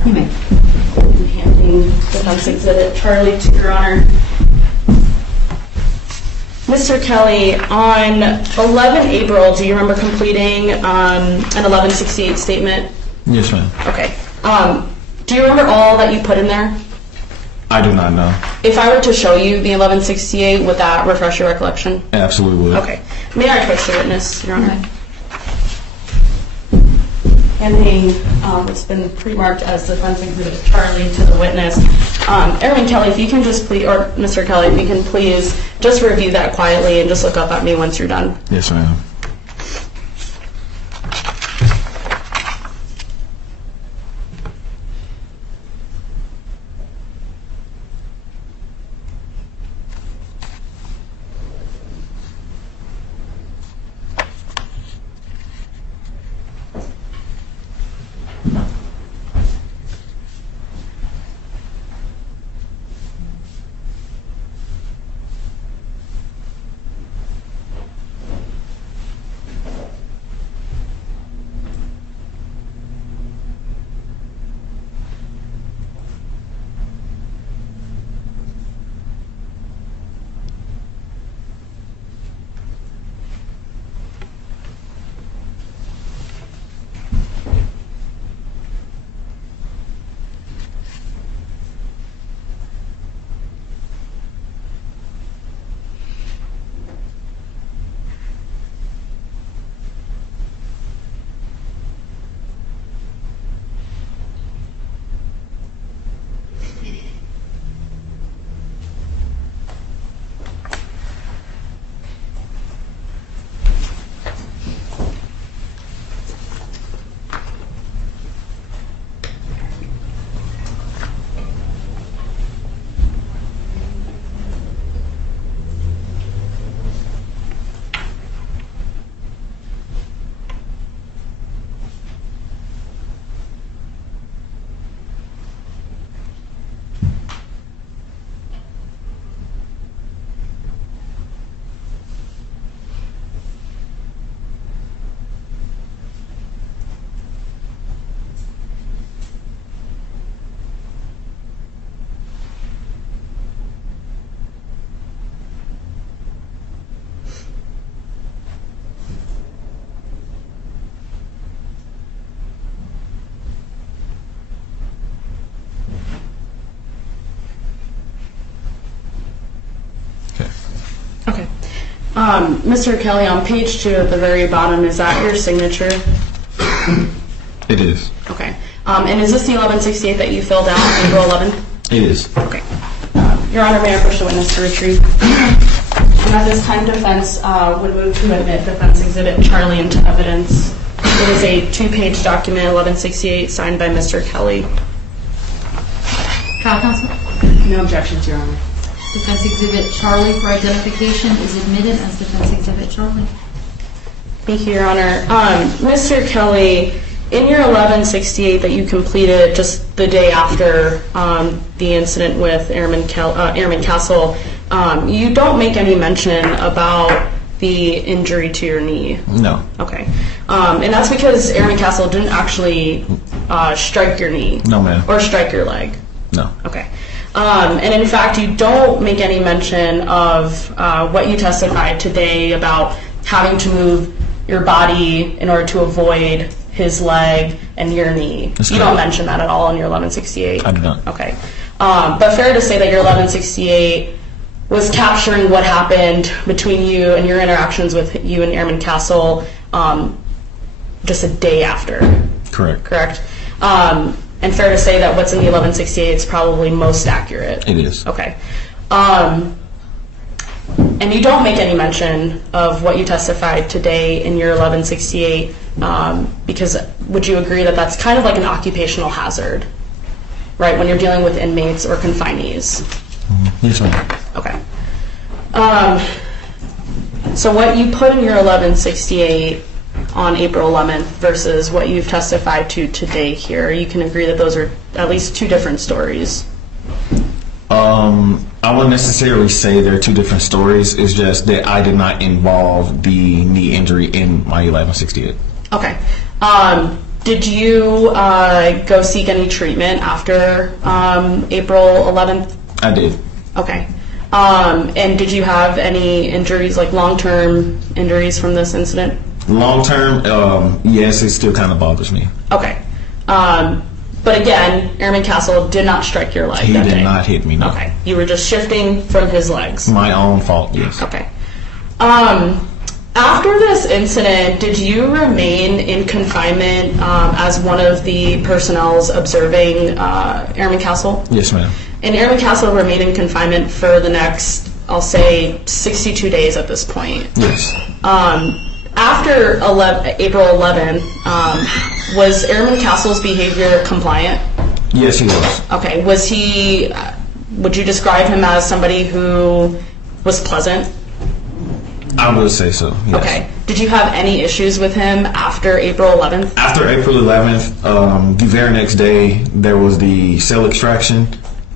You may. Handing Defense Exhibit Charlie to Your Honor. Mr. Kelly, on 11 April, do you remember completing an 1168 statement? Yes, ma'am. Okay. Do you remember all that you put in there? I do not know. If I were to show you the 1168, would that refresh your recollection? Absolutely would. Okay. May I approach the witness, Your Honor? Handing what's been pre-marked as Defense Exhibit Charlie to the witness. Airman Kelly, if you can just please, or Mr. Kelly, if you can please just review that quietly and just look up at me once you're done. Yes, ma'am. Mr. Kelly, on page 2 at the very bottom, is that your signature? It is. Okay. And is this the 1168 that you filled out on April 11th? It is. Okay. Your Honor, may I push the witness to retrieve? And at this time, defense would move to admit defense exhibit Charlie into evidence. It is a 2-page document, 1168, signed by Mr. Kelly. Trial counsel? No objections, Your Honor. Defense exhibit Charlie for identification is admitted as defense exhibit Charlie. Thank you, Your Honor. Mr. Kelly, in your 1168 that you completed just the day after the incident with Airman Castle, you don't make any mention about the injury to your knee. No. Okay. And that's because Airman Castle didn't actually strike your knee. No, ma'am. Or strike your leg. No. Okay. And in fact, you don't make any mention of what you testified today about having to move your body in order to avoid his leg and your knee. That's you correct. don't mention that at all in your 1168. I do not. Okay. But fair to say that your 1168 was capturing what happened between you and your interactions with you and Airman Castle just a day after. Correct? And fair to say that what's in the 1168 is probably most accurate. It is. Okay. And you don't make any mention of what you testified today in your 1168 because would you agree that that's kind of like an occupational hazard, right, when you're dealing with inmates or confinees? Yes, ma'am. Okay. So what you put in your 1168 on April 11th versus what you've testified to today here, you can agree that those are at least two different stories. I wouldn't necessarily say they're two different stories. It's just that I did not involve the knee injury in my 1168. Okay. Did you go seek any treatment after April 11th? I did. Okay. And did you have any injuries, like long-term injuries from this incident? Long term, yes, it still kind of bothers me. Okay. But again, Airman Castle did not strike your leg He that did day. not hit me, no. Okay. You were just shifting from his legs. My own fault, yes. Okay. After this incident, did you remain in confinement as one of the personnel observing Airman Castle? Yes, ma'am. And Airman Castle remained in confinement for the next, I'll say, 62 days at this point. Yes. After April 11th, was Airman Castle's behavior compliant? Yes, he was. Okay. Was he, would you describe him as somebody who was pleasant? I would say so, yes. Okay. Did you have any issues with him after April 11th? After April 11th, the very next day, there was the cell extraction.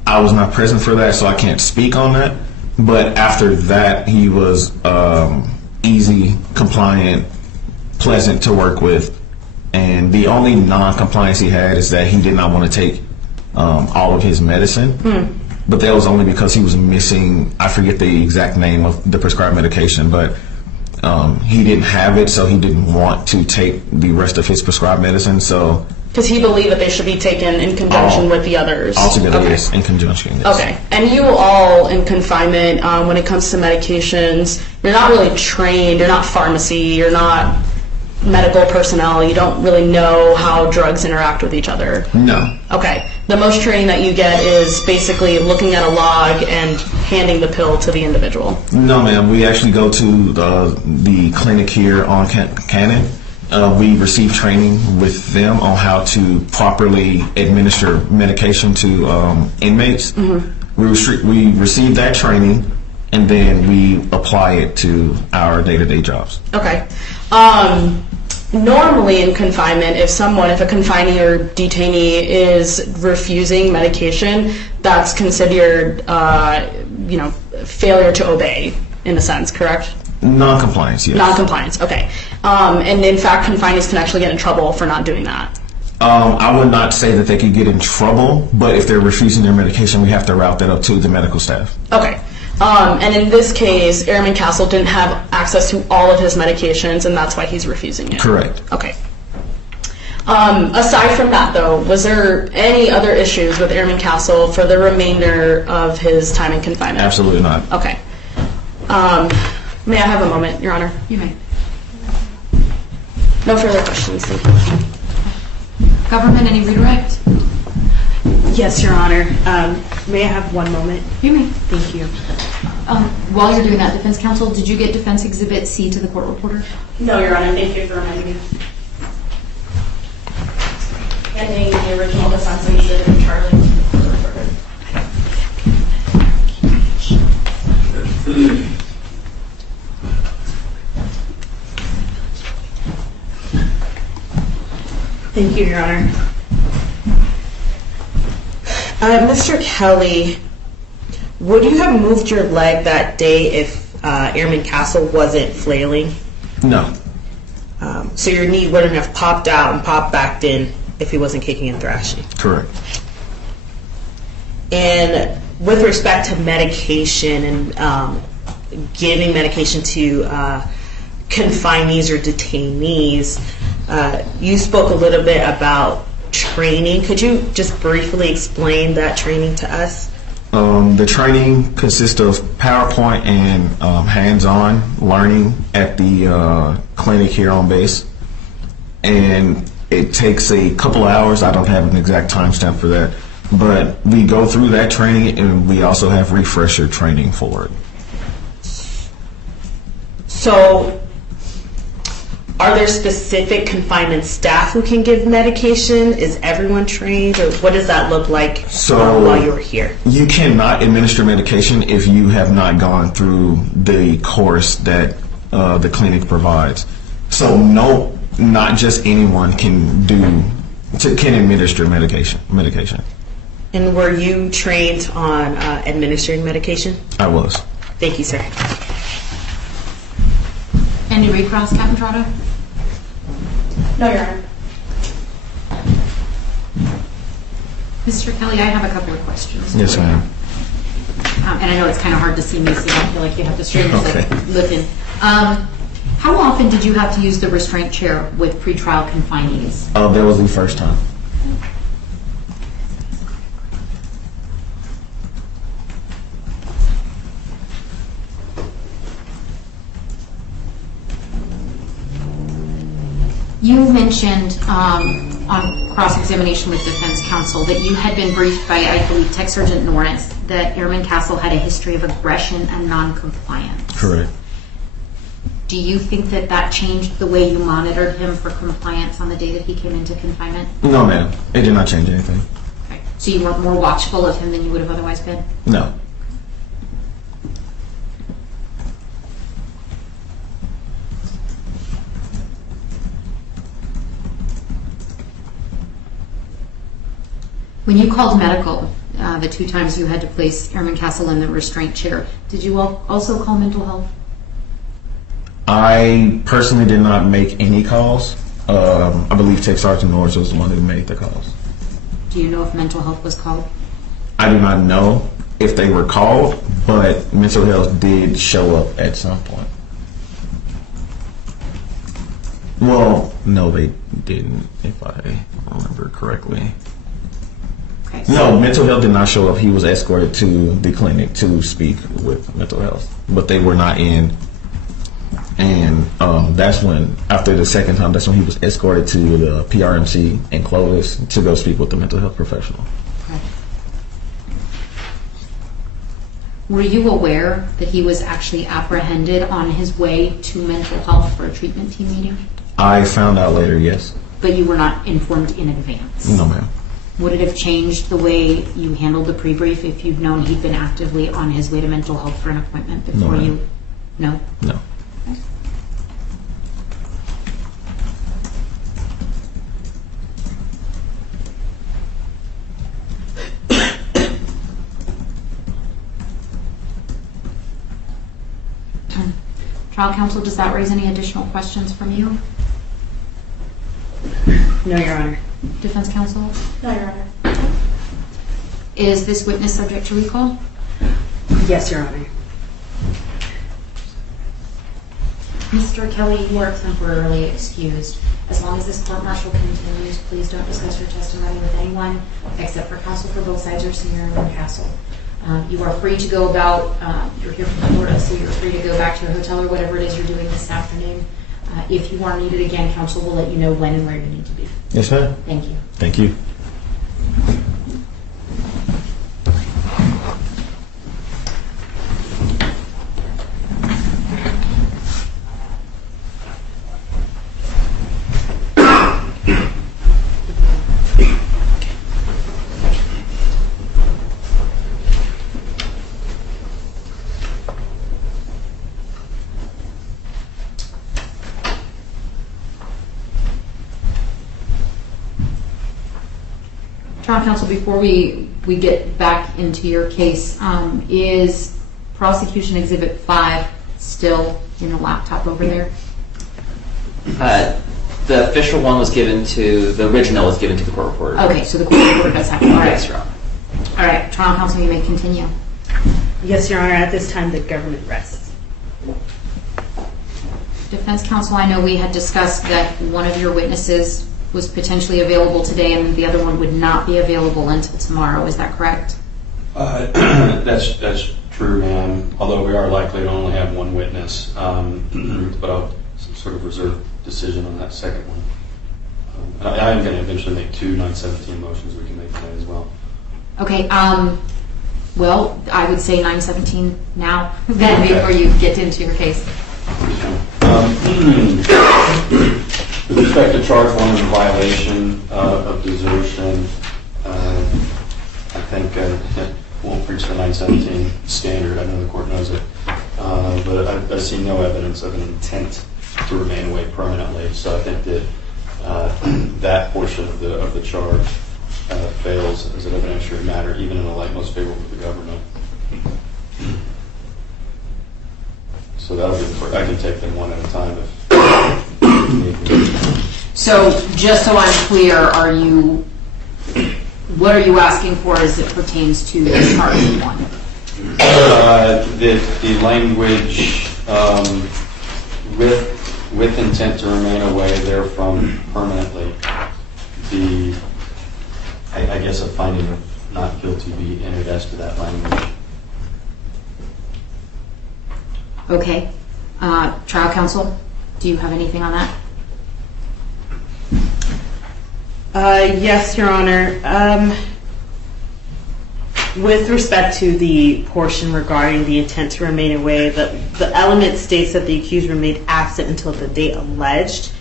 I was not present for that, so I can't speak on that. But after that, he was easy, compliant, pleasant to work with. And the only non-compliance he had is that he did not want to take all of his medicine. But that was only because he was missing, I forget the exact name of the prescribed medication, but he didn't have it, so he didn't want to take the rest of his prescribed medicine. So Because he believed that they should be taken in conjunction with the others. altogether, Okay. yes, in conjunction. Yes. Okay. And you all in confinement, when it comes to medications, you're not really trained, you're not pharmacy, you're not medical personnel, you don't really know how drugs interact with each other. No. Okay. The most training that you get is basically looking at a log and handing the pill to the individual. No, ma'am. We actually go to the clinic here on Cannon. We receive training with them on how to properly administer medication to inmates. Mm-hmm. We receive that training, and then we apply it to our day-to-day jobs. Okay. Normally in confinement, if a confinee or detainee is refusing medication, that's considered, failure to obey, in a sense, correct? Non-compliance, yes. Non-compliance, okay. And in fact, confinees can actually get in trouble for not doing that. I would not say that they could get in trouble, but if they're refusing their medication, we have to route that up to the medical staff. Okay. And in this case, Airman Castle didn't have access to all of his medications, and that's why he's refusing it. Correct. Okay. Aside from that, though, was there any other issues with Airman Castle for the remainder of his time in confinement? Absolutely not. Okay. May I have a moment, Your Honor? You may. No further questions. Thank you. Government, any redirect? Yes, Your Honor. May I have one moment? You may. Thank you. While you're doing that, defense counsel, did you get defense exhibit C to the court reporter? No, Your Honor. Thank you for reminding me. Handing the original defense exhibit, Charlie. Thank you, Your Honor. Mr. Kelly, would you have moved your leg that day if Airman Castle wasn't flailing? No. So your knee wouldn't have popped out and popped back in if he wasn't kicking and thrashing? Correct. And with respect to medication and giving medication to confinees or detainees, you spoke a little bit about training. Could you just briefly explain that training to us? The training consists of PowerPoint and hands-on learning at the clinic here on base. And it takes a couple hours. I don't have an exact timestamp for that. But we go through that training, and we also have refresher training for it. So, are there specific confinement staff who can give medication? Is everyone trained, or what does that look like while you're here? You cannot administer medication if you have not gone through the course that the clinic provides. So, no, not just anyone can administer medication. And were you trained on administering medication? I was. Thank you, sir. Any recross, Captain Trotta? No, Your Honor. Mr. Kelly, I have a couple of questions. Yes, for you. ma'am. And I know it's kind of hard to see me, so I don't feel like you have to straighten Okay. look in. How often did you have to use the restraint chair with pretrial confinees? That was the first time. You mentioned on cross-examination with defense counsel that you had been briefed by, I believe, Tech Sergeant Norris that Airman Castle had a history of aggression and non-compliance. Correct. Do you think that that changed the way you monitored him for compliance on the day that he came into confinement? No, ma'am. It did not change anything. Okay. So you weren't more watchful of him than you would have otherwise been? No. When you called medical, the 2 times you had to place Airman Castle in the restraint chair, did you also call mental health? I personally did not make any calls. I believe Tech Sergeant Norris was the one who made the calls. Do you know if mental health was called? I do not know if they were called, but mental health did show up at some point. Well, no, they didn't, if I remember correctly. Okay. No, mental health did not show up. He was escorted to the clinic to speak with mental health, but they were not in. And that's when, after the second time, that's when he was escorted to the PRMC in Clovis to go speak with the mental health professional. Okay. Were you aware that he was actually apprehended on his way to mental health for a treatment team meeting? I found out later, yes. But you were not informed in advance? No, ma'am. Would it have changed the way you handled the pre-brief if you'd known he'd been actively on his way to mental health for an appointment before No, you? No? No. Trial counsel, does that raise any additional questions from you? No, Your Honor. Defense counsel? No, Your Honor. Is this witness subject to recall? Yes, Your Honor. Mr. Kelly, you are temporarily excused. As long as this court-martial continues, please don't discuss your testimony with anyone except for counsel for both sides or Senior Airman Castle. You are free to go about, you're here from Florida, so you're free to go back to your hotel or whatever it is you're doing this afternoon. If you are needed again, council will let you know when and where you need to be. Yes, ma'am. Thank you. Thank you. Trial counsel, before we get back into your case, is prosecution exhibit 5 still in the laptop over there? The official one was given to, the original was given to the court reporter. Okay, so the court reporter does have it. All right. Yes, Your Honor. All right, trial counsel, you may continue. Yes, Your Honor. At this time, the government rests. Defense counsel, I know we had discussed that one of your witnesses was potentially available today and the other one would not be available until tomorrow. Is that correct? That's true, ma'am. Although we are likely to only have one witness, but I'll sort of reserve decision on that second one. I am going to eventually make 2 917 motions we can make today as well. Okay, well, I would say 917 now, then before you get into your case. With respect to charge 1 in violation of desertion, I think it won't reach the 917 standard. I know the court knows it. But I see no evidence of an intent to remain away permanently. So I think that that portion of the charge fails as an evidentiary matter, even in the light most favorable to the government. So that'll be, I can take them one at a time if need be. So, just so I'm clear, what are you asking for as it pertains to the charge 1? The language with intent to remain away therefrom permanently. I guess a finding of not guilty be entered as to that language. Okay. Trial counsel, do you have anything on that? Yes, Your Honor. With respect to the portion regarding the intent to remain away, the element states that the accused remained absent until the date alleged,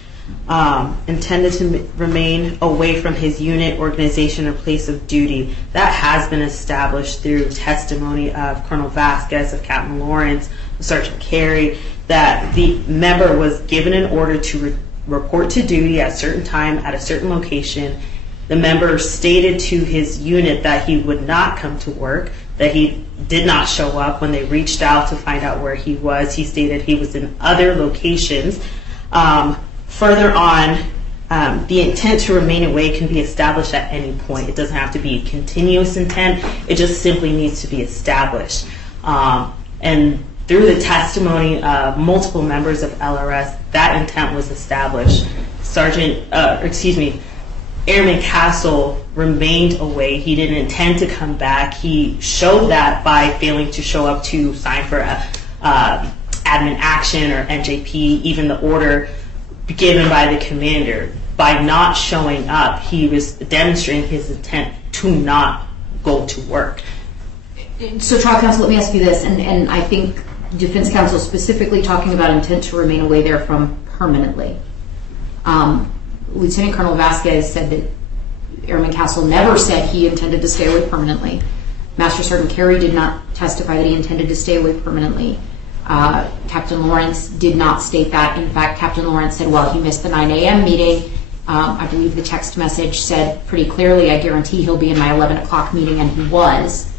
intended to remain away from his unit, organization, or place of duty. That has been established through testimony of Colonel Vasquez, of Captain Lawrence, of Sergeant Carey, that the member was given an order to report to duty at a certain time at a certain location. The member stated to his unit that he would not come to work, that he did not show up. When they reached out to find out where he was, he stated he was in other locations. Further on, the intent to remain away can be established at any point. It doesn't have to be continuous intent. It just simply needs to be established. And through the testimony of multiple members of LRS, that intent was established. Airman Castle remained away. He didn't intend to come back. He showed that by failing to show up to sign for admin action or NJP, even the order given by the commander. By not showing up, he was demonstrating his intent to not go to work. So, trial counsel, let me ask you this, and I think defense counsel specifically talking about intent to remain away there from permanently. Lieutenant Colonel Vasquez said that Airman Castle never said he intended to stay away permanently. Master Sergeant Carey did not testify that he intended to stay away permanently. Captain Lawrence did not state that. In fact, Captain Lawrence said, well, he missed the 9 a.m. meeting. I believe the text message said pretty clearly, I guarantee he'll be in my 11 o'clock meeting, and he was.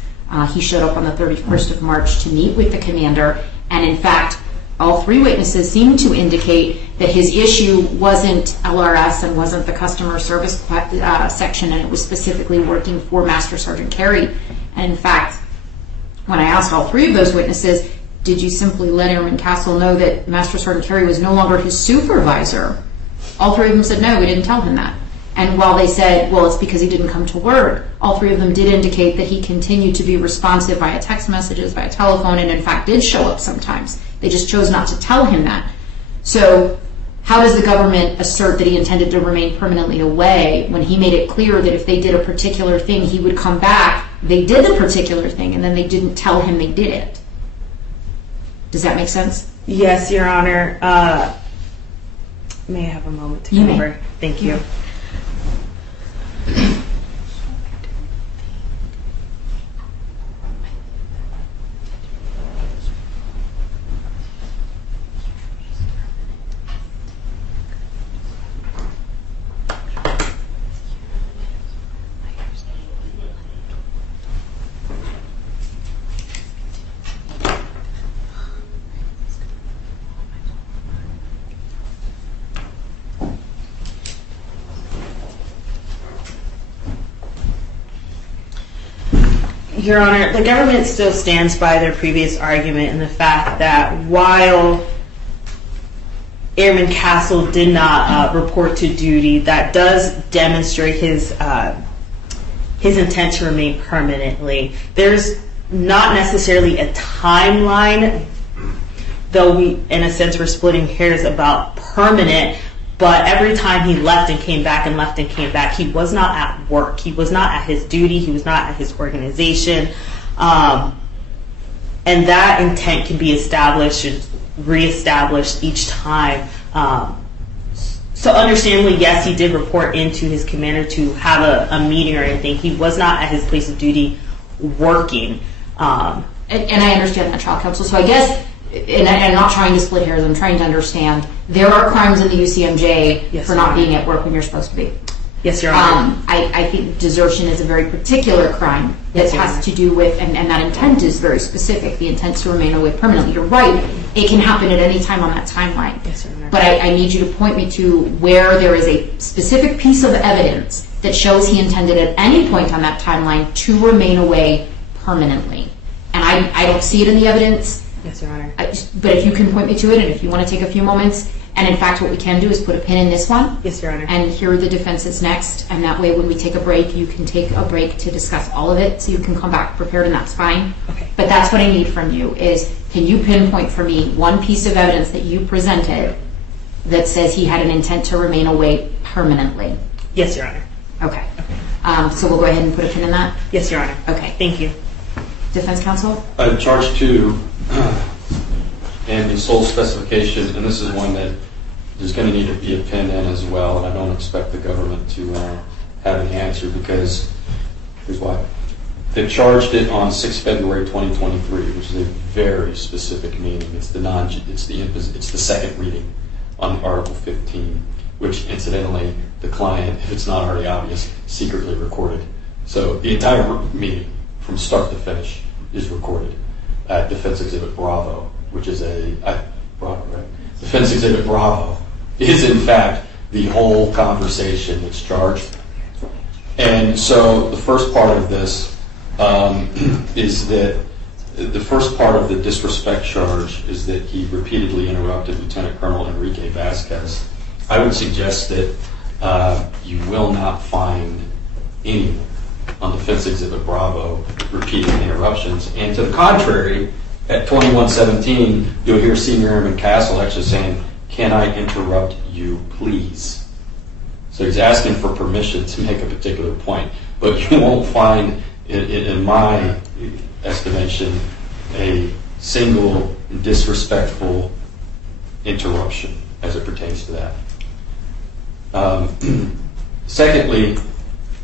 He showed up on the 31st of March to meet with the commander, and in fact, all 3 witnesses seemed to indicate that his issue wasn't LRS and wasn't the customer service section, and it was specifically working for Master Sergeant Carey. And in fact, when I asked all 3 of those witnesses, did you simply let Airman Castle know that Master Sergeant Carey was no longer his supervisor? All 3 of them said no, we didn't tell him that. And while they said, well, it's because he didn't come to work, all three of them did indicate that he continued to be responsive via text messages, via telephone, and in fact did show up sometimes. They just chose not to tell him that. So how does the government assert that he intended to remain permanently away when he made it clear that if they did a particular thing, he would come back? They did the particular thing, and then they didn't tell him they did it. Does that make sense? Yes, Your Honor. May I have a moment to You go may. over? Thank you. Your Honor, the government still stands by their previous argument in the fact that while Airman Castle did not report to duty, that does demonstrate his intent to remain permanently. There's not necessarily a timeline, though we, in a sense, we're splitting hairs about permanent. But every time he left and came back and left and came back, he was not at work. He was not at his duty. He was not at his organization. And that intent can be established and reestablished each time. So understandably, yes, he did report into his commander to have a meeting or anything. He was not at his place of duty working. And I understand that, trial counsel. So I guess, and I'm not trying to split hairs, I'm trying to understand, there are crimes in the UCMJ Yes, for not being at work when you're supposed to be. Yes, Your Honor. I think desertion is a very particular crime that Yes, Your has Honor. to do with, and that intent is very specific, the intent to remain away permanently. You're right, it can happen at any time on that timeline. Yes, Your Honor. But I need you to point me to where there is a specific piece of evidence that shows he intended at any point on that timeline to remain away permanently. And I don't see it in the evidence. Yes, Your Honor. But if you can point me to it, and if you want to take a few moments, and in fact what we can do is put a pin in this one. Yes, Your Honor. And hear the defenses next, and that way when we take a break, you can take a break to discuss all of it, so you can come back prepared, and that's fine. Okay. But that's what I need from you, is can you pinpoint for me one piece of evidence that you presented that says he had an intent to remain away permanently? Yes, Your Honor. Okay. So we'll go ahead and put a pin in that? Yes, Your Honor. Okay. Thank you. Defense counsel? Charge 2 and the sole specification, and this is one that there's going to need to be a pin in as well, and I don't expect the government to have an answer, because here's why. They charged it on 6 February 2023, which is a very specific meaning. It's the second reading on Article 15, which incidentally the client, if it's not already obvious, secretly recorded. So the entire meeting from start to finish is recorded at Defense Exhibit Bravo, which is Defense Exhibit Bravo is in fact the whole conversation that's charged. And so the first part of this is that the first part of the disrespect charge is that he repeatedly interrupted Lieutenant Colonel Enrique Vasquez. I would suggest that you will not find anyone on Defense Exhibit Bravo repeating interruptions. And to the contrary, at 2117, you'll hear Senior Airman Castle actually saying, "Can I interrupt you, please?" So he's asking for permission to make a particular point. But you won't find, in my estimation, a single disrespectful interruption as it pertains to that. Secondly,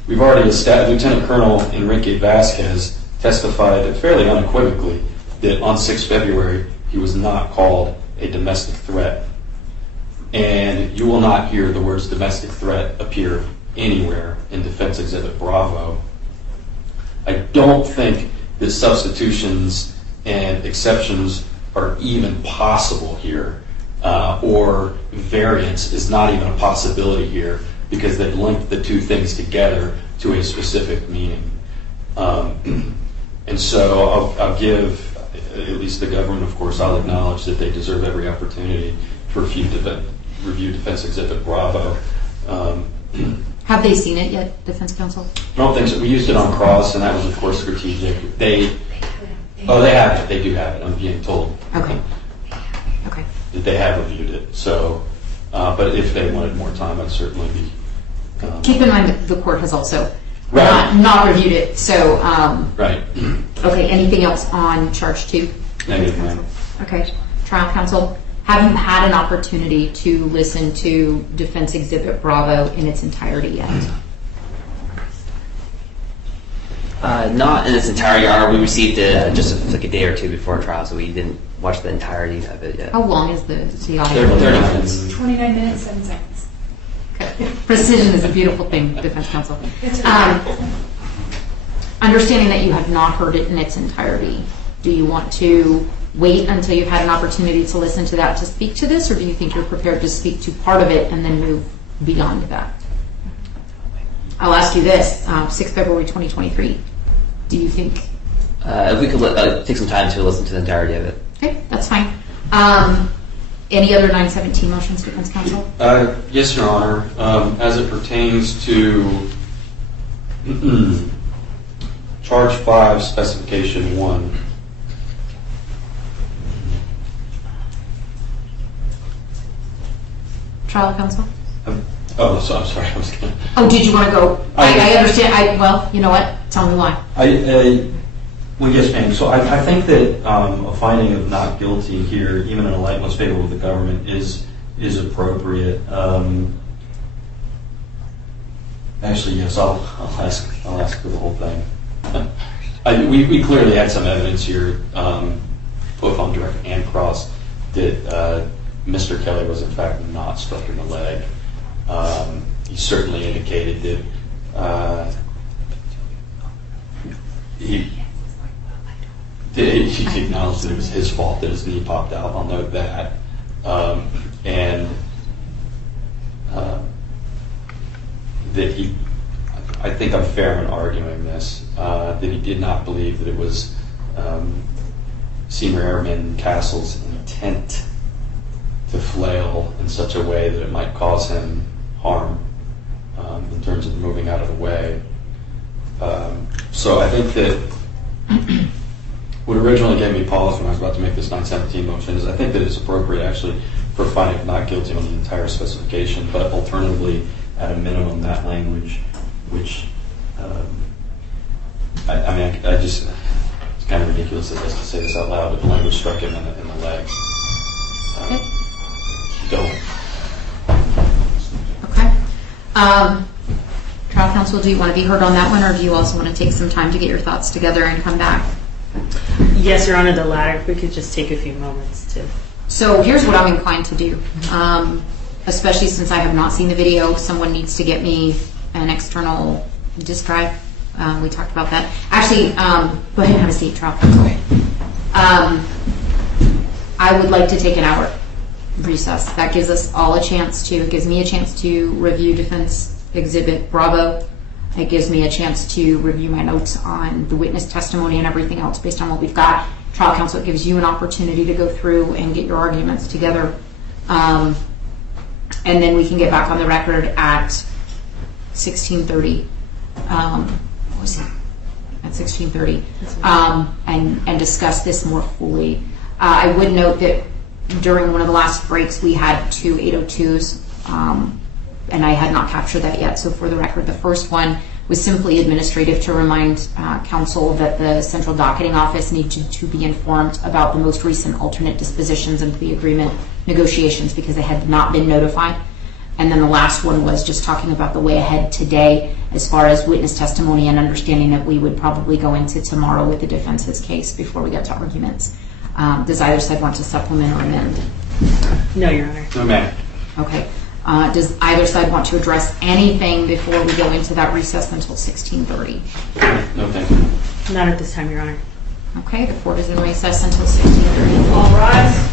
we've already established, Lieutenant Colonel Enrique Vasquez testified fairly unequivocally that on 6 February he was not called a domestic threat. And you will not hear the words domestic threat appear anywhere in Defense Exhibit Bravo. I don't think that substitutions and exceptions are even possible here, or variance is not even a possibility here, because they've linked the two things together to a specific meaning. And so I'll give, at least the government, of course, I'll acknowledge that they deserve every opportunity to review Defense Exhibit Bravo. Have they seen it yet, defense counsel? I don't think so. We used it on cross, and that was, of course, strategic. They have it. They do have it. I'm being told. Okay. Okay. That they have reviewed it. So, but if they wanted more time, I'd certainly be. Keep in mind that the court has also Right. not reviewed it. So, Right. okay. Anything else on charge 2? Negative, ma'am. Okay. Trial counsel, have you had an opportunity to listen to Defense Exhibit Bravo in its entirety yet? Not in its entirety, Your Honor. We received it just like a day or two before trial, so we didn't watch the entirety of it yet. How long is the audio? 30 minutes. 29 minutes, 7 seconds. Okay. Precision is a beautiful thing, defense counsel. Understanding that you have not heard it in its entirety, do you want to wait until you've had an opportunity to listen to that to speak to this, or do you think you're prepared to speak to part of it and then move beyond that? I'll ask you this, 6 February 2023, do you think? If we could take some time to listen to the entirety of it. Okay, that's fine. Any other 917 motions, defense counsel? Yes, Your Honor. As it pertains to Charge 5, Specification 1. Trial counsel? Oh, so I'm sorry. I was gonna. Oh, did you want to go? I understand. Well, you know what? Tell me why. Well, yes, ma'am. So I think that a finding of not guilty here, even in a light most favorable to the government, is appropriate. Actually, yes, I'll ask for the whole thing. We clearly had some evidence here, both on direct and cross, that Mr. Kelly was in fact not struck in the leg. He certainly indicated that he acknowledged that it was his fault that his knee popped out. I'll note that. And that I think I'm fair in arguing this, that he did not believe that it was Senior Airman Castle's intent to flail in such a way that it might cause him harm in terms of moving out of the way. So I think that what originally gave me pause when I was about to make this 917 motion is I think that it's appropriate actually for finding of not guilty on the entire specification, but alternatively, at a minimum, that language, which I just, it's kind of ridiculous to say this out loud, but the language struck him in the leg. Don't. Okay. Trial counsel, do you want to be heard on that one, or do you also want to take some time to get your thoughts together and come back? Yes, Your Honor, the latter. We could just take a few moments to. So here's what I'm inclined to do. Especially since I have not seen the video, someone needs to get me an external disk drive. We talked about that. Actually, go ahead and have a seat, trial counsel. I would like to take an hour recess. That gives us all a chance to, it gives me a chance to review Defense Exhibit Bravo. It gives me a chance to review my notes on the witness testimony and everything else based on what we've got. Trial counsel, it gives you an opportunity to go through and get your arguments together. And then we can get back on the record at 16:30. What was it? At 16:30. And discuss this more fully. I would note that during one of the last breaks, we had 2 802s, and I had not captured that yet. So for the record, the first one was simply administrative to remind counsel that the Central Docketing Office needed to be informed about the most recent alternate dispositions of the agreement negotiations because they had not been notified. And then the last one was just talking about the way ahead today as far as witness testimony and understanding that we would probably go into tomorrow with the defense's case before we get to arguments. Does either side want to supplement or amend? No, Your Honor. No, ma'am. Okay. Does either side want to address anything before we go into that recess until 16:30? No, thank you. Not at this time, Your Honor. Okay, the court is in recess until 16:30. All rise.